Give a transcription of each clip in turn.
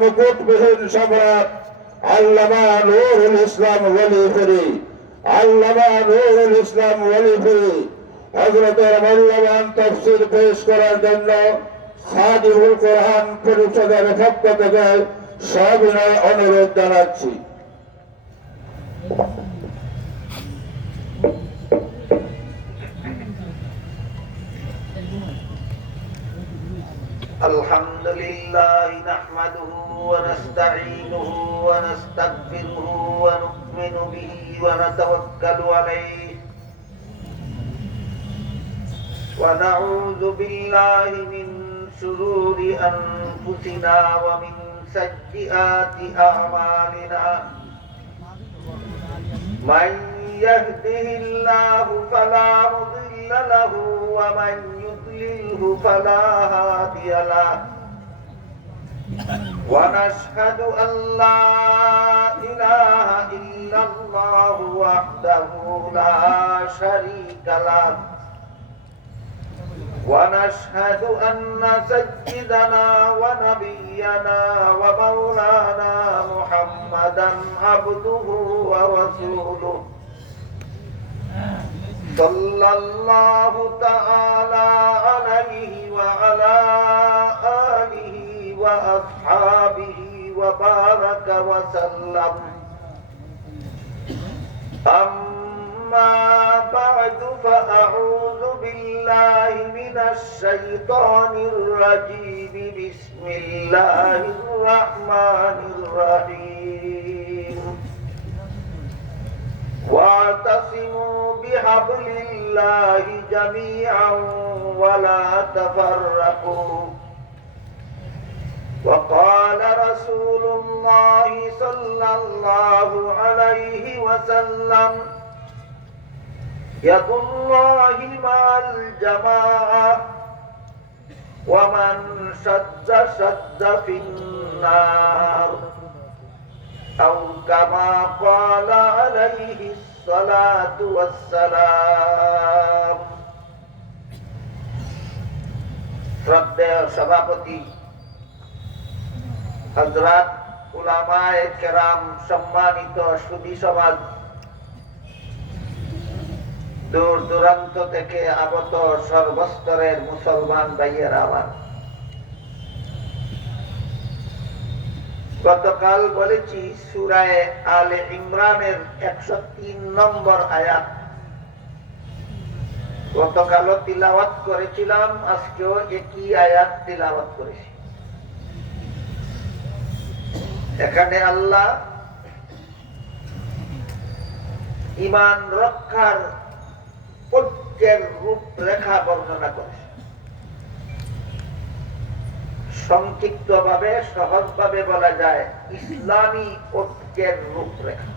মুকুটবিহীন সম্রাট আল্লামা নুরুল ইসলাম ওয়ালিপুরি, আল্লামা নুরুল ইসলাম ওয়ালিপুরি হযরতের মূল্যবান তাফসীর পেশ করার জন্য খাদিমুল কোরআন পরিষদের পক্ষ থেকে সবিনয় অনুরোধ জানাচ্ছি। الحمد لله نحمده ونستعينه ونستغفره ونؤمن به ونتوكل عليه ونعوذ بالله من شرور أنفسنا ومن سيئات أعمالنا من يهده الله فلا مضل له ومن يضلله فلا هادي له ونشهد أن لا إله إلا الله وحده لا شريك له ونشهد أن سيدنا ونبينا ومولانا محمدا عبده ورسوله صلى الله تعالى عليه وعلى آله وأصحابه وبارك وسلم. أما بعد فأعوذ بالله من الشيطان الرجيم. بسم الله الرحمن الرحيم. واعتصموا بحبل الله جميعا ولا تفرقوا. وقال رسول الله صلى الله عليه وسلم يد الله مع الجماعة ومن شد شد في النار أو كما قال عليه الصلاة والسلام. শ্রদ্ধেয় সভাপতি হযরত উলামায়ে কেরাম, সম্মানিত সুধী সমাজ, দূর দূরান্ত থেকে আগত সর্বস্তরের মুসলমান ভাইয়েরা আমার, গতকাল বলেছি সূরা আলে ইমরানের 103 নম্বর আয়াত গতকালও তিলাওয়াত করেছিলাম, আজকেও একই আয়াত তিলাওয়াত করেছি। এখানে আল্লাহ ঈমান রক্ষার ঐক্যের রূপরেখা বর্ণনা করেছে। সংক্ষিপ্ত ভাবে, সহজ ভাবে বলা যায় ইসলামী ঐক্যের রূপরেখা।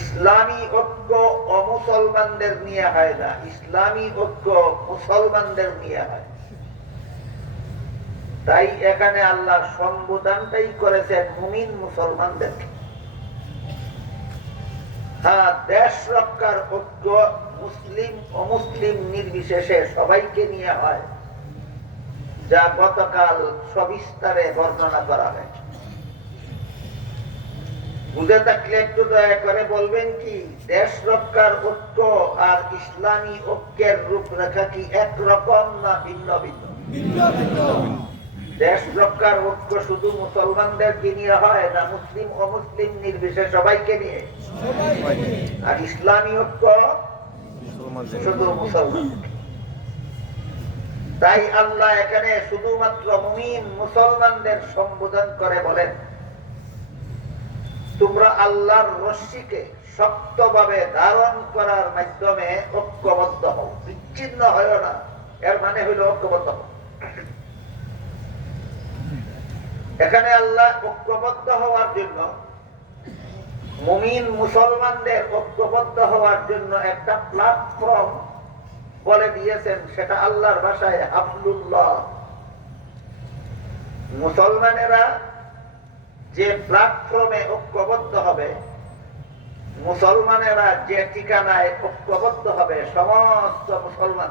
ইসলামী ঐক্য অমুসলমানদের নিয়ে হয় না, ইসলামী ঐক্য মুসলমানদের নিয়ে হয়। তাই এখানে আল্লাহ সম্বোধনটাই করেছেন মুমিন মুসলমানদেরকে। হ্যাঁ, দেশ রক্ষার ঐক্য মুসলিম অমুসলিম নির্বিশেষে সবাইকে নিয়ে হয়, যা গতকাল সবিস্তারে বর্ণনা করা হয়েছে। বুঝে থাকলে একটু দয়া করে বলবেন কি, দেশ রক্ষার ঐক্য আর ইসলামী ঐক্যের রূপরেখা কি একরকম না ভিন্ন ভিন্ন? দেশ রক্ষার ঐক্য শুধু মুসলমানদেরকে নিয়ে হয় না মুসলিম অমুসলিম নির্বিশেষে সবাইকে নিয়ে? আর ইসলামী ঐক্য শুধু মুসলমান। তাই আল্লাহ এখানে শুধুমাত্র মুমিন মুসলমানদের সম্বোধন করে বলেন, তোমরা আল্লাহর রশ্মিকে শক্তভাবে ধারণ করার মাধ্যমে ঐক্যবদ্ধ হও, বিচ্ছিন্ন হয় না। এর মানে হইল ঐক্যবদ্ধ হও। এখানে আল্লাহ ঐক্যবদ্ধ হওয়ার জন্য, মুমিন মুসলমানদের ঐক্যবদ্ধ হওয়ার জন্য একটা প্ল্যাটফর্ম বলে দিয়েছেন, সেটা আল্লাহর ভাষায় হাবলুল্লাহ। মুসলমানেরা যে প্ল্যাটফর্মে ঐক্যবদ্ধ হবে, মুসলমানেরা যে ঠিকানায় ঐক্যবদ্ধ হবে, সমস্ত মুসলমান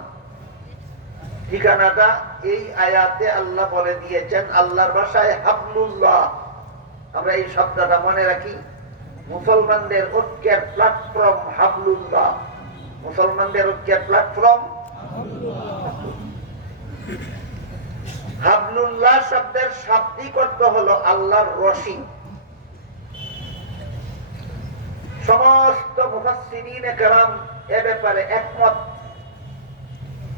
ঠিকানাটা এই আয়াতে আল্লাহ বলে দিয়েছেন। আল্লাহর ভাষায় হাবলুল্লাহ, আমরা এই শব্দটা মনে রাখি। মুসলমানদের ঐক্যের প্ল্যাটফর্ম হাবলুল্লাহ, মুসলমানদের ঐক্যের প্ল্যাটফর্ম হাবলুল্লাহ। শব্দের শাব্দিক অর্থ হলো আল্লাহর রশি। সমস্ত মুফাসসিরিনে কেরাম এ ব্যাপারে একমত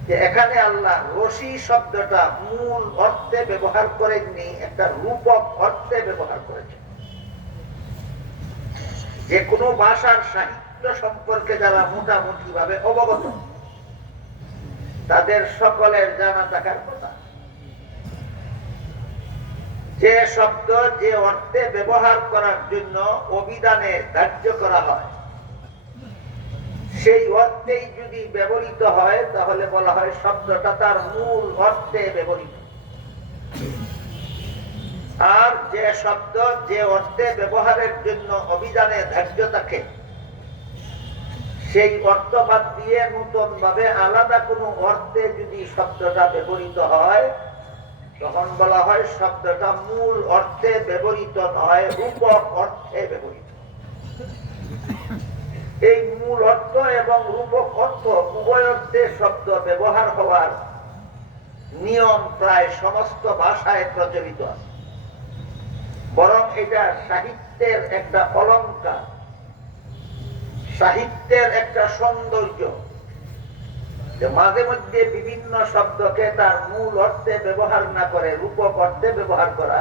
যে এখানে আল্লাহ রশি শব্দটা মূল অর্থে ব্যবহার করেননি, একটা রূপক অর্থে ব্যবহার করেছেন। যে কোনো ভাষার সাহিত্য সম্পর্কে যারা মোটামুটি ভাবে অবগত, তাদের সকলের জানা থাকার কথা যে শব্দ যে অর্থে ব্যবহার করার জন্য অভিধানে ধার্য করা হয়, সেই অর্থেই যদি ব্যবহৃত হয় তাহলে বলা হয় শব্দটা তার মূল অর্থে ব্যবহৃত। আর যে শব্দ যে অর্থে ব্যবহারের জন্য অভিধানে ধার্য থাকে, সেই অর্থ বাদ দিয়ে নতুন ভাবে আলাদা কোনো অর্থে যদি শব্দটা ব্যবহৃত হয়, তখন বলা হয় শব্দটা মূল অর্থে ব্যবহৃত নয়, রূপক অর্থে ব্যবহৃত। এই মূল অর্থ এবং রূপক অর্থ উভয় অর্থে শব্দ ব্যবহার হওয়ার নিয়ম প্রায় সমস্ত ভাষায় প্রচলিত আছে। বরং এটা সাহিত্যের একটা অলংকার, সাহিত্যের একটা সৌন্দর্য, যে মাঝে মধ্যে বিভিন্ন শব্দকে তার মূল অর্থে ব্যবহার না করে রূপক অর্থে ব্যবহার করা,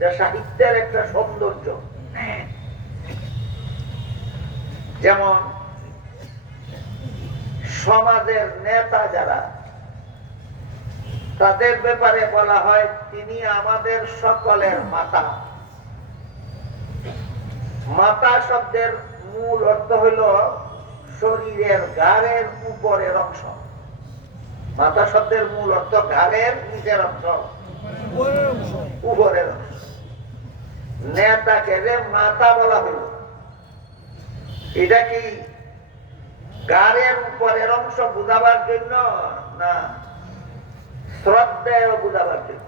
যা সাহিত্যের একটা সৌন্দর্য। যেমন সমাজের নেতা যারা, তাদের ব্যাপারে বলা হয় তিনি আমাদের সকলের মাতা। মাতা শব্দের মূল অর্থ হইল শরীরের ঘাড়ের উপরের অংশ। মাতা শব্দের মূল অর্থ ঘাড়ের নিচের অংশ, উপরের অংশ। নেতাকে যে মাতা বলা হইল, এটা কি ঘাড়ের উপরের অংশ বুঝাবার জন্য না শ্রদ্ধেয় বুঝাবার জন্য?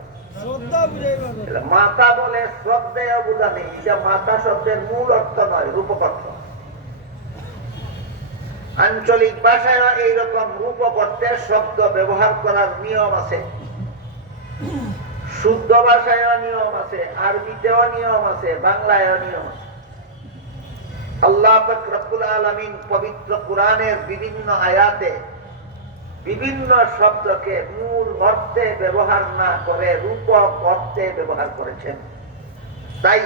মাতা বলে শ্রদ্ধেয় বুঝা নেই, এটা মাতা শব্দের মূল অর্থ নয়, রূপক অর্থ। আঞ্চলিক ভাষায় এইরকম রূপক অর্থের শব্দ ব্যবহার করার নিয়ম আছে, শুদ্ধ ভাষায় নিয়ম আছে, আরবিতেও নিয়ম আছে, বাংলায়ও নিয়ম আছে। আল্লাহ পাক রব্বুল আলামিন পবিত্র কুরআনের বিভিন্ন আয়াতে বিভিন্ন শব্দকে মূল অর্থে ব্যবহার না করে রূপক অর্থে ব্যবহার করেছেন। তাই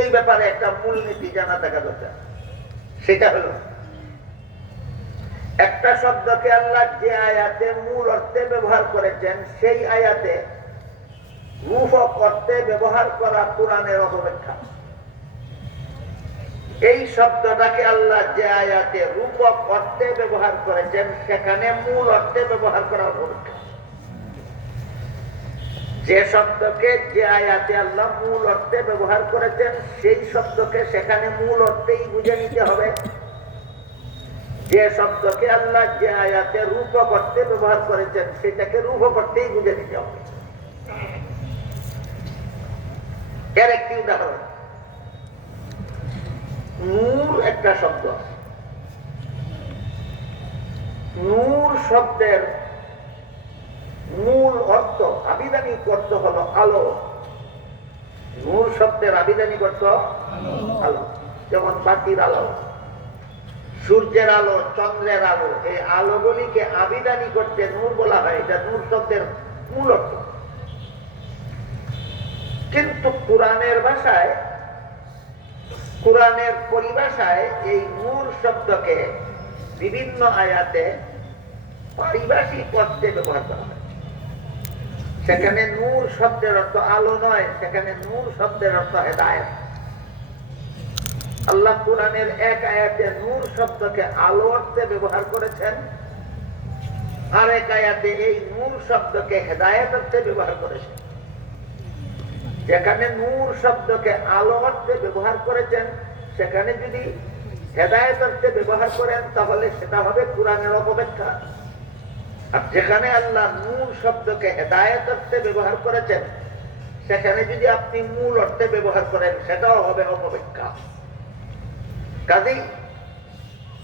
এই ব্যাপারে একটা মূলনীতি জানা থাকা দরকার। সেটা হলো, একটা শব্দকে আল্লাহ যে আয়াতে মূল অর্থে ব্যবহার করেছেন, সেই আয়াতে রূপক অর্থে ব্যবহার করা কোরআনের অপেক্ষা। এই শব্দটাকে আল্লাহ যে আয়াতে রূপক অর্থে ব্যবহার করেছেন, সেখানে মূল অর্থে ব্যবহার করা অপেক্ষা। যে শব্দকে যে আয়াতে আল্লাহ মূল অর্থে ব্যবহার করেছেন, সেই শব্দকে সেখানে মূল অর্থেই বুঝে নিতে হবে। যে শব্দকে আল্লাহ যে আয়াতে রূপক অর্থে ব্যবহার করেছেন, সেটাকে রূপক অর্থেই বুঝে নিতে হবে। এর একটি উদাহরণ, নূর একটা শব্দ। নূর শব্দের মূল অর্থ, আবিধানিক অর্থ হলো আলো। নূর শব্দের আবিধানিক অর্থ আলো। যেমন বাতির আলো, সূর্যের আলো, চন্দ্রের আলো, এই আলোগুলিকে আবিধানিক অর্থে নূর বলা হয়। এটা নূর শব্দের মূল অর্থ। কিন্তু কোরআনের ভাষায়, কোরআনের পরিভাষায় এই নূর শব্দকে বিভিন্ন আয়াতে পারিভাষিক অর্থে ব্যবহার করা হয়। সেখানে নূর শব্দের অর্থ আলো নয়, সেখানে নূর শব্দের অর্থ হেদায়েত। আল্লাহ কোরআনের এক আয়াতে নূর শব্দকে আলো অর্থে ব্যবহার করেছেন, আর এক আয়াতে এই নূর শব্দকে হেদায়েত অর্থে ব্যবহার করেছেন। যেখানে নূর শব্দকে আলো অর্থে ব্যবহার করেছেন, সেখানে যদি হেদায়েত অর্থে ব্যবহার করেন, তাহলে সেটা হবে কোরআনের অপব্যাখ্যা। আর যেখানে আল্লাহ নূর শব্দকে হেদায়েত অর্থে ব্যবহার করেছেন, সেখানে যদি আপনি মূল অর্থে ব্যবহার করেন, সেটাও হবে অপব্যাখ্যা। কাজেই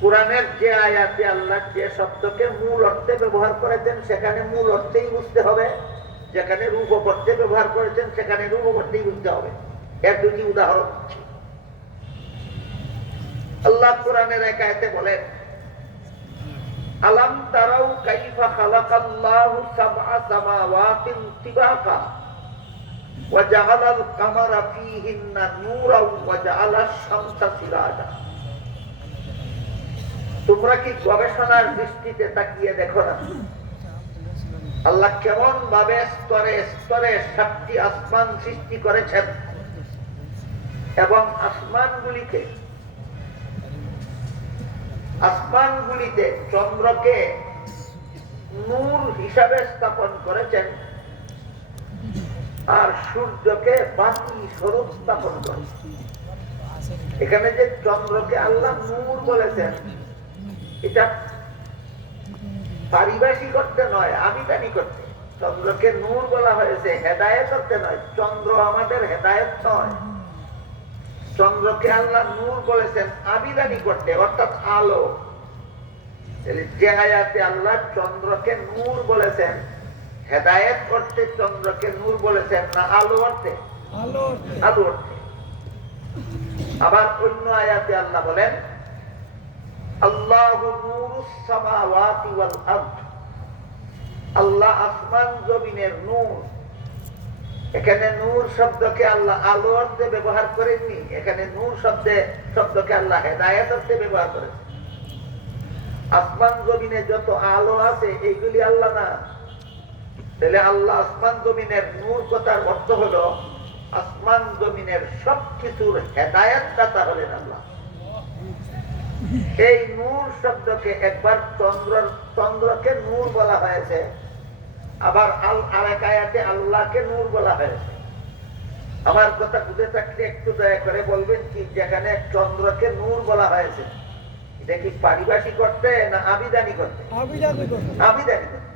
কোরআনের যে আয়াতে আল্লাহ যে শব্দকে মূল অর্থে ব্যবহার করেছেন, সেখানে মূল অর্থেই বুঝতে হবে। যেখানে রূপ অর্থে ব্যবহার করেছেন, সেখানে রূপ অর্থেই বুঝতে হবে। এর দুটি উদাহরণ দিচ্ছি। আল্লাহ কোরআনের এক আয়াতে বলেন, আলাম তারাউ কাইফা খালাকাল্লাহু সাবআ সামাওয়াতিন তিবাকা ওয়া জাআলাল কামারা ফীহিন্না নূরাও ওয়া জাআলাশ শামসা সিরাজা। তোমরা কি গবেষণার দৃষ্টিতে তাকিয়ে দেখো না আল্লাহ কেমন ভাবে স্তরে স্তরে 7টি আসমান সৃষ্টি করেছেন এবং আসমানগুলিতে চন্দ্রকে নূর হিসাবে স্থাপন করেছেন আর সূর্যকে বাতি স্বরূপ স্থাপন করেছেন। এখানে যে চন্দ্রকে আল্লাহ নূর বলেছেন, এটা পারিভাষিক অর্থে নয়, আবিধানি করতে। চন্দ্রকে নূর বলা হয়েছে হেদায়েত করতে নয়। চন্দ্র আমাদের হেদায়েত নয়। চন্দ্রকে আল্লাহ নূর বলেছেন আবিধানি করতে, অর্থাৎ আলো। যে আয়াতে আল্লাহ চন্দ্রকে নূর বলেছেন, হেদায়েত করতে চন্দ্রকে নূর বলেছেন না আলো অর্থে? আলো অর্থে। আবার অন্য আয়াতে আল্লাহ বলেন, আল্লাহু নূরুস সামাওয়াতি ওয়াল আরদ। আল্লাহ আসমান জমিনের নূর। এখানে নূর শব্দকে আল্লাহ আলো অর্থে ব্যবহার করেননি, এখানে নূর শব্দকে আল্লাহ হেদায়েত অর্থে ব্যবহার করেছেন। আসমান জমিনে যত আলো আছে এইগুলি আল্লাহ না। তাহলে আল্লাহ আসমান জমিনের নূর কথার অর্থ হলো আসমান জমিনের সবকিছুর হেদায়েত দাতা হলেন আল্লাহ। এই নূর শব্দকে একবার চন্দ্রকে নূর বলা হয়েছে, আবার আরেক আয়াতে আল্লাহকে নূর বলা হয়েছে। আমার কথা বুঝে থাকলে একটু দয়া করে বলবেন কি, যেখানে চন্দ্রকে নূর বলা হয়েছে, এটা কি পারিভাষিক করতে না আবিধানি করতে? আবিধানি করতে।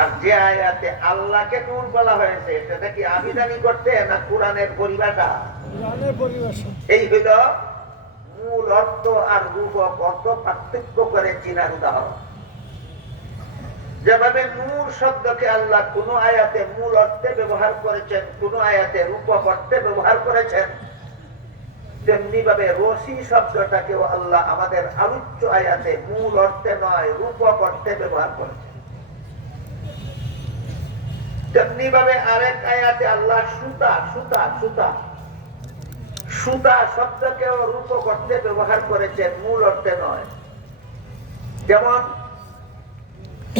আর যে আয়াতে আল্লাহকে নূর বলা হয়েছে, সেটা কি আবিধানি করতে না কোরআনের পরিভাষা? এই হইল মূল অর্থ আর রূপক অর্থ পার্থক্য করে চিনার উদাহরণ। যেভাবে নূর শব্দকে আল্লাহ কোন আয়াতে মূল অর্থে ব্যবহার করেছেন, কোন আয়াতে রূপক অর্থে ব্যবহার করেছেন, তেমনি ভাবে রশি শব্দটাকেও আল্লাহ আমাদের আলোচ্য আয়াতে মূল অর্থে নয় রূপক অর্থে ব্যবহার করেছেন। তেমনি ভাবে আরেক আয়াতে আল্লাহ সুতা সুতা সুতা সুতা শব্দকেও রূপক অর্থে ব্যবহার করেছেন, মূল অর্থে নয়। যেমন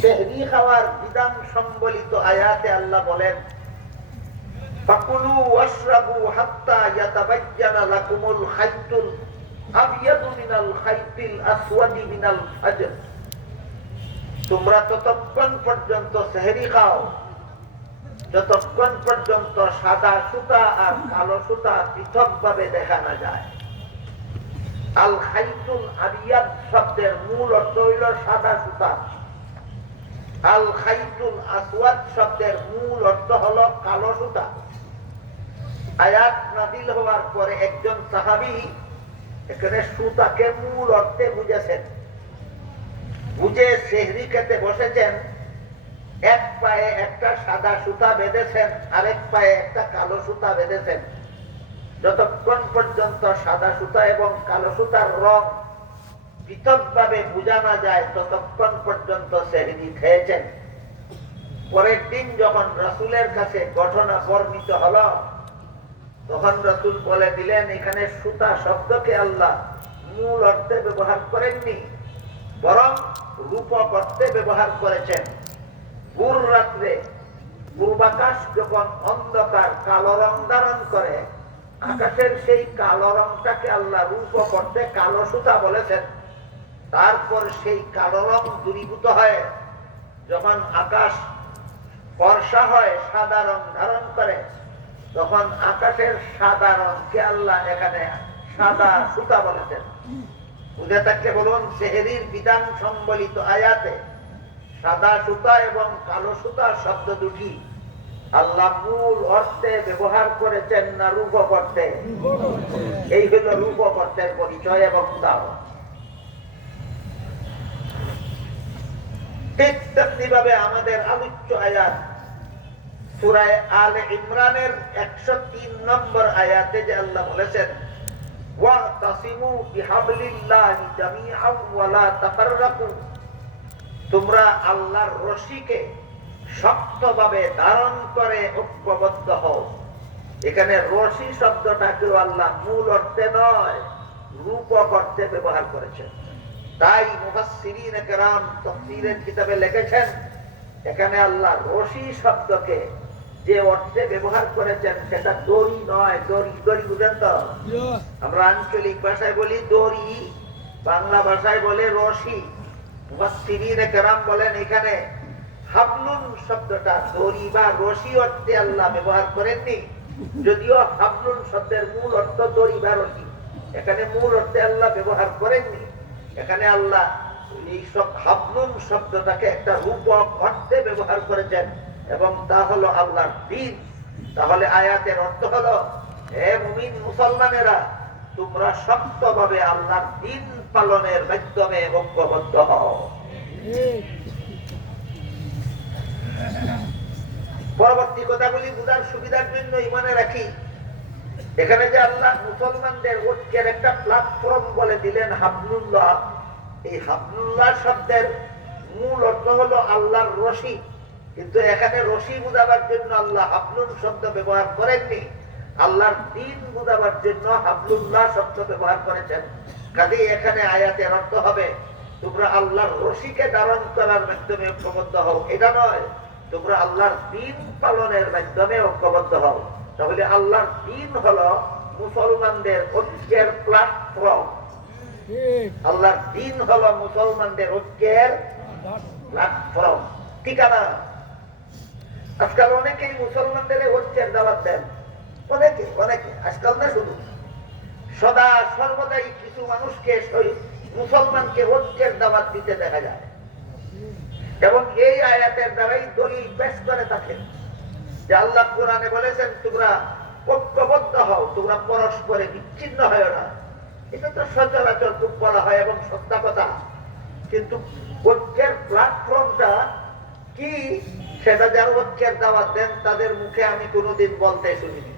সেহরি খাওয়ার বিধান সম্বলিত আয়াতে আল্লাহ বলেন, ফাকুলু ওয়াশরাবু হাত্তা ইয়াতাবায়্যানা লাকুমুল খাইতুল আবয়াদু মিনাল খাইতিল আসওয়াদি মিনাল ফাজর। তোমরা ততক্ষণ পর্যন্ত সেহরি খাও যতক্ষণ পর্যন্ত সাদা সুতা আর কালো সুতা পৃথকভাবে দেখা না যায়। আল খাইতুল আবিয়াদ শব্দের মূল অর্থ হইল সাদা সুতা। আল খাইতুল আসওয়াদ শব্দের মূল অর্থ হলো কালো সুতা। আয়াত নাযিল হওয়ার পরে একজন সাহাবী এখানে সুতাকে মূল অর্থে বুঝেছেন, বুঝে সেহরি খেতে বসেছেন। এক পায়ে একটা সাদা সুতা বেঁধেছেন, আরেক পায়ে একটা কালো সুতা বেঁধেছেন। যতক্ষণ পর্যন্ত সাদা সুতা এবং কালো সুতার রং পৃথকভাবে বোঝা না যায়, ততক্ষণ পর্যন্ত সেহরি খেয়েছেন। পরের দিন যখন রাসূলের কাছে ঘটনা বর্ণিত হলো, তখন রাসূল বলে দিলেন, এখানে সুতা শব্দকে আল্লাহ মূল অর্থে ব্যবহার করেননি, বরং রূপক অর্থে ব্যবহার করেছেন। ভোর রাত্রে পূর্বাকাশ যখন অন্ধকার কালো রং ধারণ করে, আকাশের সেই কালো রংটাকে আল্লাহ রূপক অর্থে কালো সুতা বলেছেন। তারপর সেই কালো রং দূরীভূত হয়, যখন আকাশ ফর্সা হয়, সাদা রং ধারণ করে, তখন আকাশের সাদা রংকে আল্লাহ এখানে সাদা সুতা বলেছেন। বুঝে থাকলে বলুন, সেহরির বিধান সম্বলিত আয়াতে সাদা সুতা এবং কালো সুতা শব্দ দুটি আল্লাহ মূল অর্থে ব্যবহার করেছেন না রূপ করতে? এই হলো রূপ কর্তের পরিচয় এবং উদাহরণ। ঠিক তেমনিভাবে আমাদের আলোচ্য আয়াত সূরা আলে ইমরানের 103 নম্বর আয়াতে যে আল্লাহ বলেছেন ওয়াতাসিমু বিহাবলিল্লাহি জামিআন ওয়া লা তাফাররাকু, তোমরা আল্লাহর রশিকে শক্তভাবে ধারণ করে ঐক্যবদ্ধ হও। এখানে রশি শব্দটা কেউ আল্লাহ মূল অর্থে নয় রূপ অর্থে ব্যবহার করেছেন। তাই মুফাসসিরিন কেরাম তাফসীরের কিতাবে লিখেছেন এখানে আল্লাহ রশি শব্দকে যে অর্থে ব্যবহার করেছেন সেটা দড়ি নয়। দড়ি দড়ি বুঝেন তো? আমরা আঞ্চলিক ভাষায় বলি দড়ি, বাংলা ভাষায় বলে রশি। মুফাসসিরিন কেরাম বলেন এখানে হাবলুন শব্দটা দড়ি বা রশি অর্থে আল্লাহ ব্যবহার করেননি, যদিও হাবলুন শব্দের মূল অর্থ দড়ি বা রশি। এখানে মূল অর্থে আল্লাহ ব্যবহার করেননি। এখানে আল্লাহ এই সব হাবলুন শব্দটাকে একটা রূপক অর্থে ব্যবহার করেছেন এবং তা হলো আল্লাহর দ্বীন। তাহলে আয়াতের অর্থ হলো হে মুমিন মুসলমানেরা, তোমরা শক্তভাবে আল্লাহর দ্বীন পালনের মাধ্যমে ঐক্যবদ্ধ হও। পরবর্তী কথাগুলি বুঝার সুবিধার জন্য মনে রাখি, এখানে যে আল্লাহ মুসলমানদের ঐক্যের একটা প্ল্যাটফর্ম বলে দিলেন হাবলুল্লাহ, এই হাবলুল্লাহ শব্দের মূল অর্থ হলো আল্লাহর রশি, কিন্তু এখানে রশি বুঝাবার জন্য আল্লাহ হাবলুল শব্দ ব্যবহার করেননি, আল্লাহর দ্বীন বুঝাবার জন্য হাবলুল্লাহ শব্দ ব্যবহার করেছেন। কাজেই এখানে আয়াতের অর্থ হবে তোমরা আল্লাহর রশিকে ধারণ করার মাধ্যমে ঐক্যবদ্ধ হও, এটা নয় তোমরা আল্লাহর দ্বীন পালনের মাধ্যমে ঐক্যবদ্ধ হও। তাহলে আল্লাহর দ্বীন হলো মুসলমানদের ঐক্যের প্ল্যাটফর্ম। আল্লাহর দ্বীন হলো মুসলমানদের ঐক্যের প্ল্যাটফর্ম, ঠিকানা। আজকাল অনেকেই মুসলমানদের ঐক্যের দাওয়াত দেন, অনেকে অনেকে আজকাল না শুধু সদা সর্বদাই কিছু মানুষকে মুসলমানকে ঐক্যের দাওয়াত দিতে দেখা যায় এবং এই আয়াতের দ্বারাই দলিল পেশ করে থাকেন যে আল্লাহ কোরআনে বলেছেন তোমরা ঐক্যবদ্ধ হও, তোমরা পরস্পরে বিচ্ছিন্ন হয় না। এটা তো সচরাচর খুব বলা হয় এবং সত্য কথা, কিন্তু ঐক্যের প্ল্যাটফর্মটা কি সেটা যারা ঐক্যের দাওয়াত দেন তাদের মুখে আমি কোনোদিন বলতে শুনিনি।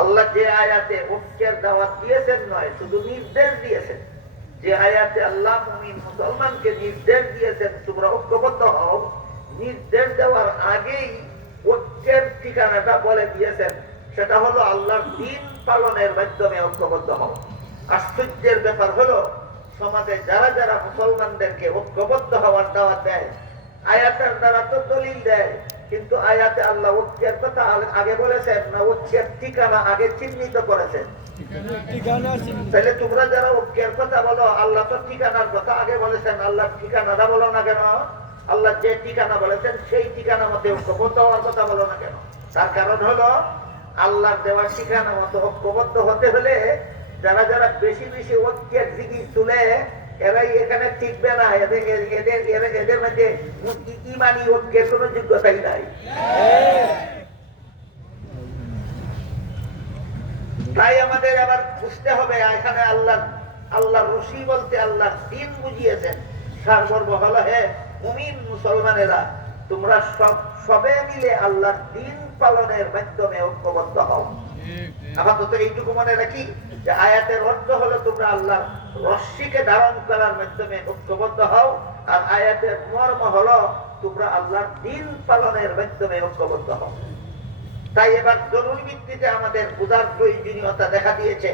আল্লাহ যে আয়াতে ঐক্যের দাওয়াত দিয়েছেন নয়, শুধু নির্দেশ দিয়েছেন। যে আয়াতে আল্লাহ মুমিন মুসলমানকে নির্দেশ দিয়েছেন তোমরা ঐক্যবদ্ধ হও, নির্দেশ দেওয়ার আগেই ঐক্যের ঠিকানাটা বলে দিয়েছেন, সেটা হলো আল্লাহর দ্বীন পালনের মাধ্যমে ঐক্যবদ্ধ হও। আশ্চর্যের ব্যাপার হলো সমাজে যারা যারা মুসলমানদেরকে ঐক্যবদ্ধ হওয়ার দাওয়াত দেয় আয়াতের দ্বারা তো দলিল দেয়, কিন্তু আয়াতে আল্লাহ ঐক্যের কথা আগে বলেছেন না ঐক্যের ঠিকানা আগে চিহ্নিত করেছেন। তাহলে তোমরা যারা ঐক্যের কথা বলো আল্লাহ তো ঠিকানার কথা আগে বলেছেন, আল্লাহ ঠিকানাটা বলো না কেন? আল্লাহ যে ঠিকানা বলেছেন সেই ঠিকানা মতে ঐক্যবদ্ধ হওয়ার কথা বলো না কেন? তার কারণ হলো আল্লাহর দেওয়া ঠিকানা মতো ঐক্যবদ্ধ হতে হলে যারা যারা বেশি বেশি ঐক্যের জিনিস তুলে এরাই এখানে টিকবে না, এদের মধ্যে ইমানি ঐক্যের কোন যোগ্যতাই নাই। তাই আমাদের আবার বুঝতে হবে এখানে আল্লাহ রশি বলতে আল্লাহ দ্বীন বুঝিয়েছেন। সারমর্ম হলো হে মুমিন মুসলমানেরা, তোমরা সবে মিলে আল্লাহর দ্বীন পালনের মাধ্যমে ঐক্যবদ্ধ হও। আপাতত এইটুকু মনে রাখি যে আয়াতের অর্থ হলো তোমরা আল্লাহর রশিকে ধারণ করার মাধ্যমে ঐক্যবদ্ধ হও, আর আয়াতের মর্ম হলো তোমরা আল্লাহর দ্বীন পালনের মাধ্যমে ঐক্যবদ্ধ হও। তাই এবার জরুরি ভিত্তিতে আমাদের বোঝার প্রয়োজনীয়তা দেখা দিয়েছে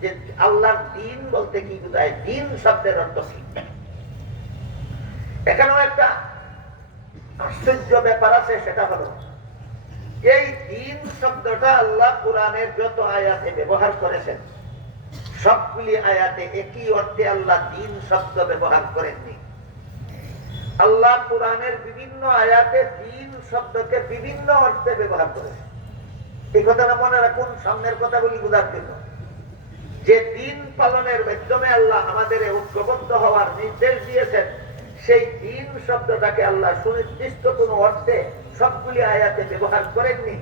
যে আল্লাহর দ্বীন বলতে কি বোঝায়, দ্বীন শব্দের অর্থ কি। এখানেও একটা আশ্চর্য ব্যাপার আছে, সেটা হলো এই দ্বীন শব্দটা আল্লাহ কোরআনের যত আয়াতে ব্যবহার করেছেন সবগুলি আয়াতে একই অর্থে আল্লাহ দ্বীন শব্দ ব্যবহার করেননি। আল্লাহ কোরআনের বিভিন্ন আয়াতে দ্বীন শব্দকে বিভিন্ন অর্থে ব্যবহার করেছেন। এই কথাটা মনে রাখুন, সামনের কথাগুলি বোঝার জন্য। যে দ্বীন পালনের মাধ্যমে আল্লাহ আমাদের ঐক্যবদ্ধ হওয়ার নির্দেশ দিয়েছেন সেই দিন শব্দটাকে আল্লাহ সুনির্দিষ্ট কোন অর্থে সবগুলি আয়াতে ব্যবহার করেননি।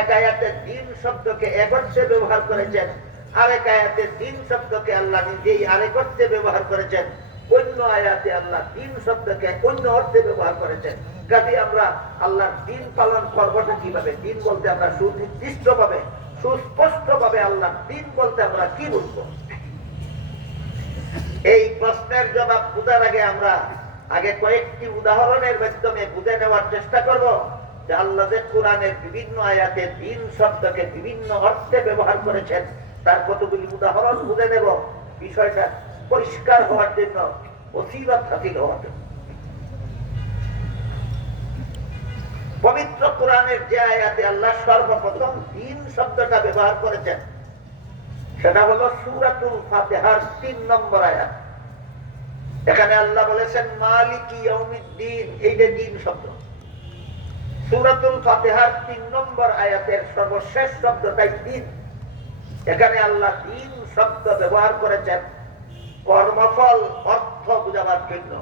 এক আয়াতে দিন শব্দকে এক অর্থে ব্যবহার করেছেন, আরেক আয়াতে দিন শব্দকে আল্লাহ নিজেই আরেক অর্থে ব্যবহার করেছেন, অন্য আয়াতে আল্লাহ দিন শব্দকে অন্য অর্থে ব্যবহার করেছেন। কাজে আমরা আল্লাহর দিন পালন করবোটা কিভাবে? দিন বলতে আমরা সুনির্দিষ্ট ভাবে সুস্পষ্ট ভাবে আল্লাহর দিন বলতে আমরা কি বুঝবো? এই প্রশ্নের জবাব বুঝার আগে আমরা কয়েকটি উদাহরণের মাধ্যমে বুঝে নেওয়ার চেষ্টা করব যে আল্লাহ যে কোরআনের বিভিন্ন আয়াতে দিন শব্দকে বিভিন্ন অর্থে ব্যবহার করেছেন, তার কতগুলি উদাহরণ বুঝে নেব, বিষয়টা পরিষ্কার হওয়ার জন্য, বসিরত হাসিল হওয়ার জন্য। পবিত্র কোরআনের যে আয়াতে আল্লাহ সর্বপ্রথম দিন শব্দটা ব্যবহার করেছেন সেটা হলো সূরাতুল ফাতিহার ৩ নম্বর আয়াত। এখানে আল্লাহ বলেছেন মালিকি ইয়াউমিদ্দিন, এইটা দিন শব্দ। সূরাতুল ফাতিহার ৩ নম্বর আয়াতের সর্বশেষ শব্দটাই দিন। এখানে আল্লাহ দিন শব্দ ব্যবহার করেছেন কর্মফল অর্থ বোঝাবার জন্য।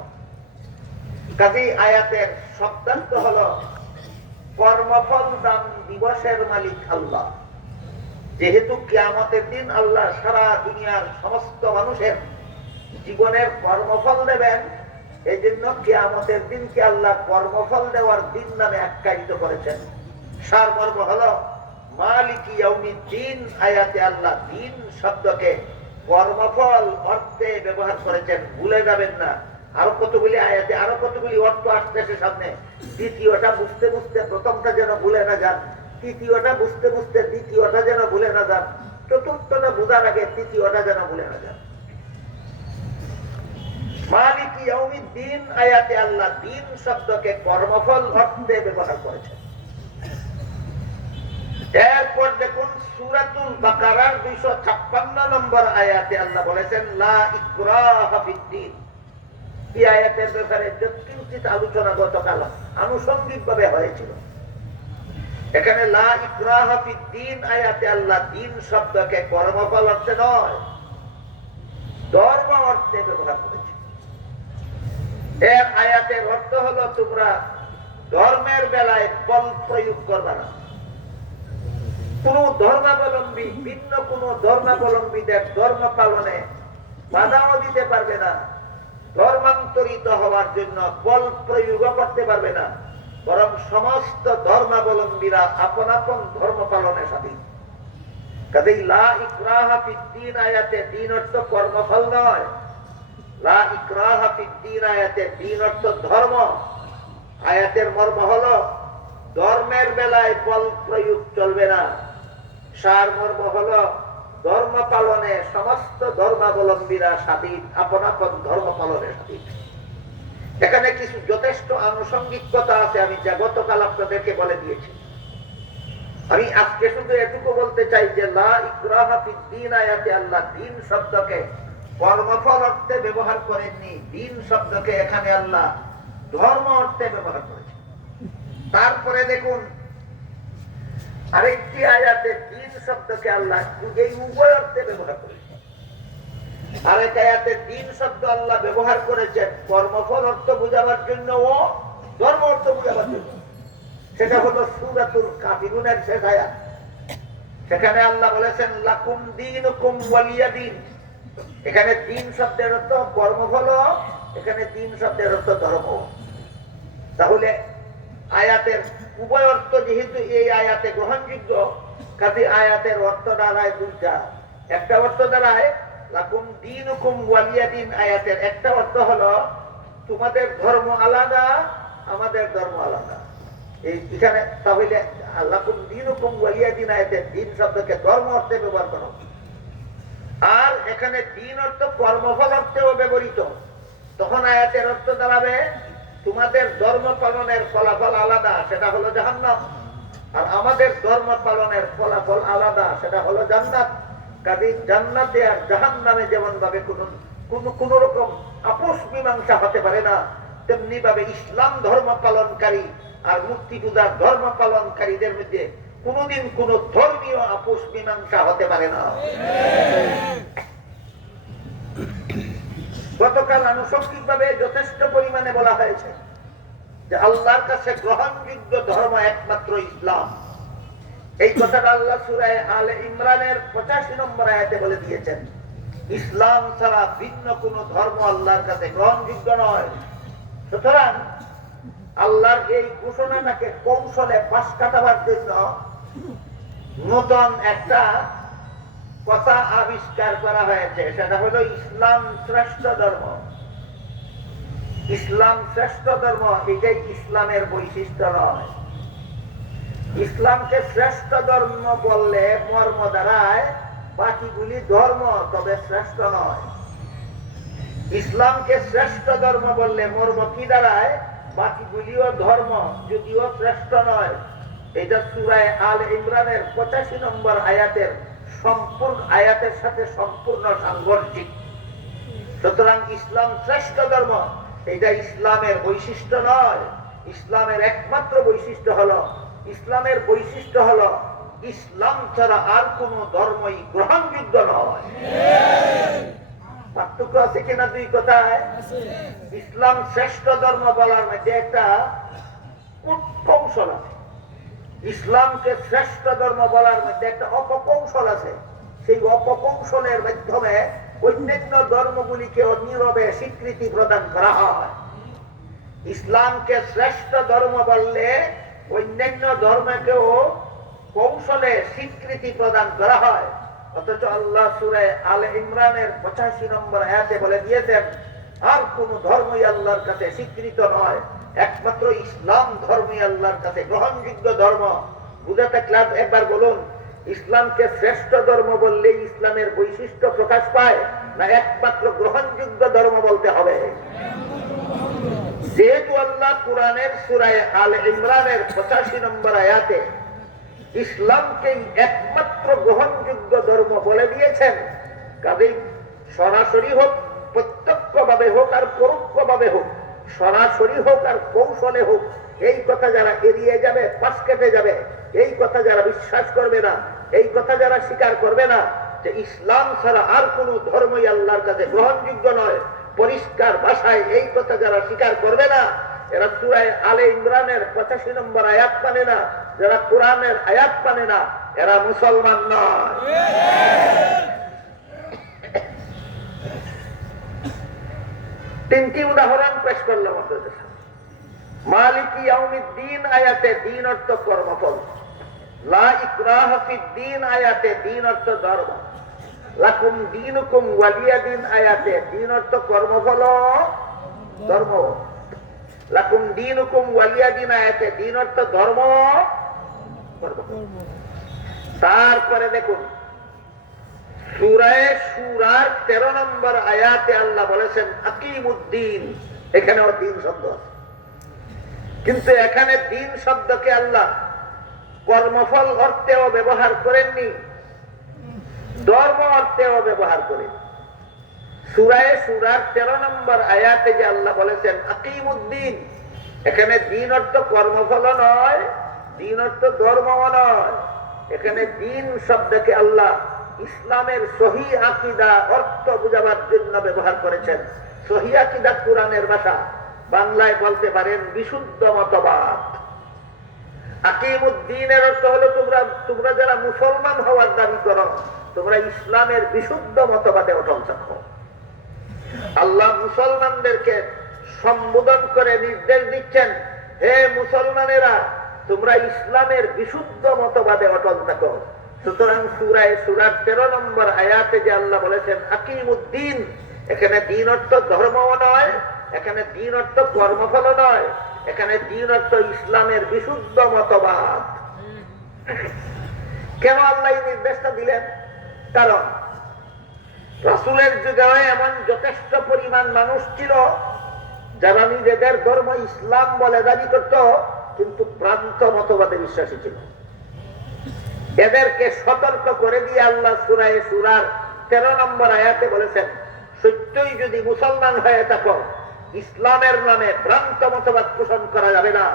কাজেই আয়াতের শব্দার্থ হলো কর্মফল দান দিবসের মালিক আল্লাহ। যেহেতু কিয়ামতের দিন আল্লাহ সারা দুনিয়ার সমস্ত মানুষের জীবনের কর্মফল দেবেন, এই জন্য কিয়ামতের দিনকে আল্লাহ কর্মফল দেওয়ার দিন নামে আখ্যায়িত করেছেন। সারমর্ম হলো মালিকি ইয়াউমিদ্দিন আয়াতে আল্লাহ দিন শব্দকে কর্মফল অর্থে ব্যবহার করেছেন, ভুলে যাবেন না। আরো কতগুলি আয়াতে আরো কতগুলি অর্থ আসতেছে সামনে। দ্বিতীয়টা বুঝতে বুঝতে প্রথমটা যেন ভুলে না যান, তৃতীয়টা বুঝতে বুঝতে দ্বিতীয়টা যেন ভুলে না যান, চতুর্থটা বোঝার আগে তৃতীয়টা যেন ভুলে না যান। মালিকি ইয়াউমিদ্দিন আয়াতে আল্লাহ দিন শব্দকে কর্মফল অর্থে ব্যবহার করেছেন। এরপর দেখুন সূরাতুল বাকারার 256 নম্বর আয়াতে আল্লাহ বলেছেন লা ইকরাহা ফিদ্দিন। এই আয়াতের ব্যাপারে যৎকিঞ্চিত আলোচনা গতকাল আনুষঙ্গিকভাবে হয়েছিল। এখানে লা ইকরাহা ফিদ্দিন আয়াতে আল্লাহ দিন শব্দকে কর্মফল অর্থে নয়, ধর্ম অর্থে ব্যবহার করেছে। এর আয়াতের অর্থ হলো তোমরা ধর্মের বেলায় বল প্রয়োগ করবে না। কোন ধর্মাবলম্বী ভিন্ন কোন ধর্মাবলম্বীদের ধর্ম পালনে বাধাও দিতে পারবে না, ধর্মান্তরিত হওয়ার জন্য বল প্রয়োগ করতে পারবে না, বরং সমস্ত ধর্মাবলম্বীরা আপন আপন ধর্ম পালনে স্বাধীন। কাজেই লা ইকরাহা ফিদ্দিন আয়াতে দিন অর্থ কর্মফল নয়, লা ইকরাহা ফিদ্দিন আয়াতে দিন অর্থ ধর্ম। আয়াতের মর্ম হলো ধর্মের বেলায় বল প্রয়োগ চলবে না। সারমর্ম হলো ধর্ম পালনে সমস্ত ধর্মাবলম্বীরা স্বাধীন, আপন আপন ধর্ম পালনে স্বাধীন। এখানে কিছু যথেষ্ট আনুষঙ্গিকতা আছে, আমি যা গতকাল আপনাদেরকে বলে দিয়েছি। আমি আজকে শুধু এটুকু বলতে চাই যে লা ইকরাহা ফিদ্দিন আয়াতে আল্লাহ দিন শব্দকে কর্মফল অর্থে ব্যবহার করেননি, দিন শব্দকে এখানে আল্লাহ ধর্ম অর্থে ব্যবহার করেছেন। তারপরে দেখুন আরেকটি আয়াতে দিন শব্দকে আল্লাহ এই উভয় অর্থে ব্যবহার করেছেন। আরেক আয়াতে দিন শব্দ আল্লাহ ব্যবহার করেছেন কর্মফল অর্থ বোঝাবার জন্য ও ধর্ম অর্থ বোঝাবার জন্য। সেটা হলো সূরাতুল কাফিরুনের শেষ আয়াত। সেখানে আল্লাহ বলেছেন লাকুম দীনুকুম ওয়ালিয়া দীন। এখানে দিন শব্দের অর্থ কর্মফল, এখানে দিন শব্দের অর্থ ধর্ম। তাহলে আয়াতের উভয় অর্থ যেহেতু এই আয়াতে গ্রহণযোগ্য, কাজে আয়াতের অর্থ দাঁড়ায় দুইটা। একটা অর্থ দাঁড়ায় লাকুম দীনুকুম ওয়ালিয়া দীন, আয়াতের একটা অর্থ হলো তোমাদের ধর্ম আলাদা, আমাদের ধর্ম আলাদা। এখানে তাহলে লাকুম দীনুকুম ওয়ালিয়া দীন আয়াতের দিন শব্দকে ধর্ম অর্থে ব্যবহার করো। আর এখানে দিন অর্থ কর্মফল অর্থেও ব্যবহৃত, তখন আয়াতের অর্থ দাঁড়াবে তোমাদের ধর্ম পালনের ফলাফল আলাদা, সেটা হলো জাহান্নাম, আর আমাদের ধর্ম পালনের ফলাফল আলাদা, সেটা হলো জান্নাত। কাজেই জান্নাতে আর জাহান্নামে যেমন ভাবে কোন রকম আপোষ মীমাংসা হতে পারে না, তেমনি ভাবে ইসলাম ধর্ম পালনকারী আর মূর্তি পূজার ধর্ম পালনকারীদের মধ্যে কোনদিন কোন ধর্মীয় আপোষ মীমাংসা হতে পারে না। গতকাল আনুষঙ্গিকভাবে যথেষ্ট পরিমাণে বলা হয়েছে যে আল্লাহর কাছে গ্রহণযোগ্য ধর্ম একমাত্র ইসলাম। এই কথাটা আল্লাহ সূরা আলে ইমরানের 85 নম্বর আয়াতে বলে দিয়েছেন। ইসলাম ছাড়া ভিন্ন কোন ধর্ম আল্লাহর কাছে গ্রহণযোগ্য নয়। সুতরাং আল্লাহর এই ঘোষণাটাকে কৌশলে পাশ কাটাবার জন্য নতুন একটা কথা আবিষ্কার করা হয়েছে, সেটা হলো ইসলাম শ্রেষ্ঠ ধর্ম। ইসলাম শ্রেষ্ঠ ধর্ম, এটাই ইসলামের বৈশিষ্ট্য নয়। ইসলামকে শ্রেষ্ঠ ধর্ম বললে মর্ম দাঁড়ায় বাকিগুলি ধর্ম, তবে শ্রেষ্ঠ নয়। ইসলামকে শ্রেষ্ঠ ধর্ম বললে মর্ম কি দাঁড়ায়? বাকিগুলিও ধর্ম, যদিও শ্রেষ্ঠ নয়। এটা সূরা আলে ইমরানের 85 নম্বর আয়াতের আয়াতের সাথে সম্পূর্ণ সাংঘর্ষিক। সুতরাং ইসলাম শ্রেষ্ঠ ধর্ম, এটা ইসলামের বৈশিষ্ট্য নয়। ইসলামের একমাত্র বৈশিষ্ট্য হলো ইসলাম ছাড়া আর কোন ধর্মই গ্রহণযোগ্য নয়। পার্থক্য আছে কিনা দুই কথায়? ইসলাম শ্রেষ্ঠ ধর্ম বলার মধ্যে একটা কৌশল আছে, ইসলামকে শ্রেষ্ঠ ধর্ম বলার মধ্যে একটা অপকৌশল আছে। সেই অপকৌশলের মাধ্যমে অন্যান্য ধর্মগুলিকেও নীরবে স্বীকৃতি প্রদান করা হয়। ইসলামকে শ্রেষ্ঠ ধর্ম বললে অন্যান্য ধর্মকেও কৌশলে স্বীকৃতি প্রদান করা হয়। অথচ আল্লাহ সূরা আলে ইমরানের 85 নম্বর আয়াতে বলে দিয়েছেন আর কোন ধর্মই আল্লাহর কাছে স্বীকৃত নয়, একমাত্র ইসলাম ধর্মই আল্লাহর কাছে গ্রহণযোগ্য ধর্ম। বুঝাতে ক্লাস একবার বলুন, ইসলামকে শ্রেষ্ঠ ধর্ম বললে ইসলামের বৈশিষ্ট্য প্রকাশ পায়, না একমাত্র গ্রহণযোগ্য ধর্ম বলতে হবে? যেহেতু আল্লাহ কুরআনের সূরা আলে ইমরানের 85 নম্বর আয়াতে ইসলামকে একমাত্র গ্রহণযোগ্য ধর্ম বলে দিয়েছেন, কাজেই সরাসরি হোক, প্রত্যক্ষভাবে হোক আর পরোক্ষভাবে হোক, সরাসরি হোক আর কৌশলে হোক, এই কথা যারা এড়িয়ে যাবে, পাশ কেটে যাবে, এই কথা যারা বিশ্বাস করবে না, এই কথা যারা স্বীকার করবে না যে ইসলাম ছাড়া আর কোন ধর্মই আল্লাহর কাছে গ্রহণযোগ্য নয়, পরিষ্কার ভাষায় এই কথা যারা স্বীকার করবে না, এরা সূরা আলে ইমরানের 85 নম্বর আয়াত মানে না, যারা কোরআনের আয়াত মানে না, এরা মুসলমান নয়। তিনটি উদাহরণ পেশ করলাম আপনাদের সামনে। মালিকি ইয়াউমিদ্দিন আয়াতে দিন অর্থ কর্মফল, লা ইকরাহা ফিদ্দিন আয়াতে দিন অর্থ ধর্ম, লাকুম দীনুকুম ওয়ালিয়া দিন আয়াতে দিন অর্থ কর্মফল ধর্ম, লাকুম দীনুকুম ওয়ালিয়া দিন আয়াতে দিন অর্থ ধর্ম। তারপরে দেখুন সূরা শুরার 13 নম্বর আয়াতে আল্লাহ বলেছেন আকিমুদ্দিন, এখানেও দিন শব্দ আছে, কিন্তু এখানে দিন শব্দকে আল্লাহ কর্মফল অর্থেও ব্যবহার করেননি, ধর্ম অর্থেও ব্যবহার করেন। সূরা শুরার 13 নম্বর আয়াতে যে আল্লাহ বলেছেন আকিমুদ্দিন, এখানে দিন অর্থ কর্মফল নয়, দিন অর্থ ধর্মও নয়। এখানে দিন শব্দকে আল্লাহ ইসলামের সহি আকীদা অর্থ বুঝাবার জন্য ব্যবহার করেছেন। সহি আকীদা কোরআনের ভাষা, বাংলায় বলতে পারেন বিশুদ্ধ মতবাদ। আকিমুদ্দিনের অর্থ হলো তোমরা যারা মুসলমান হওয়ার দাবি করো, তোমরা ইসলামের বিশুদ্ধ মতবাদে অটল থাকো। আল্লাহ মুসলমানদেরকে সম্বোধন করে নির্দেশ দিচ্ছেন, হে মুসলমানেরা, তোমরা ইসলামের বিশুদ্ধ মতবাদে অটল থাকো। সুতরাং সূরায় শুরার 13 নম্বর আয়াতে যে আল্লাহ বলেছেন আকিমুদ্দিন, এখানে দিন অর্থ ধর্মও নয়, এখানে দিন অর্থ কর্মফল নয়, এখানে দিন অর্থ ইসলামের বিশুদ্ধ মতবাদ। কেন আল্লাহ এই নির্দেশটা দিলেন? কারণ রাসূলের যুগে এমন যথেষ্ট পরিমাণ মানুষ ছিল যারা নিজেদের ধর্ম ইসলাম বলে দাবি করত, কিন্তু ভ্রান্ত মতবাদে বিশ্বাসী ছিল। এদেরকে সতর্ক করে দিয়ে আল্লাহ সূরা শুরার 13 নম্বর আয়াতে বলেছেন, সত্যই যদি মুসলমান হয়ে থাকো, ইসলামের নামে ভ্রান্ত মতবাদ পোষণ করা যাবে না।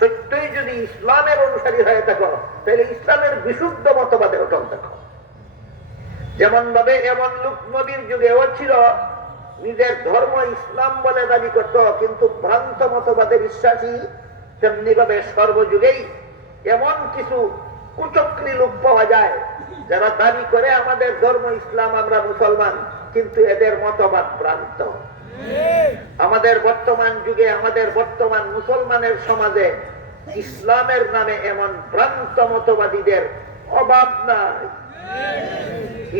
সত্যই যদি ইসলামের অনুসারী হয়ে থাকো, তাহলে ইসলামের বিশুদ্ধ মতবাদে অটল থাকো। যেমন ভাবে এমন লোক নবীর যুগেও ছিল নিজের ধর্ম ইসলাম বলে দাবি করত, কিন্তু ভ্রান্ত মতবাদে বিশ্বাসী। তেমনি ভাবে সর্বযুগেই এমন কিছু কুচক্রী লোক পাওয়া যায় যারা দাবি করে আমাদের ধর্ম ইসলাম, আমরা মুসলমান, কিন্তু এদের মতবাদ ভ্রান্ত। আমাদের বর্তমান যুগে, আমাদের বর্তমান মুসলমানের সমাজে ইসলামের নামে এমন ভ্রান্ত মতবাদীদের অভাব নাই।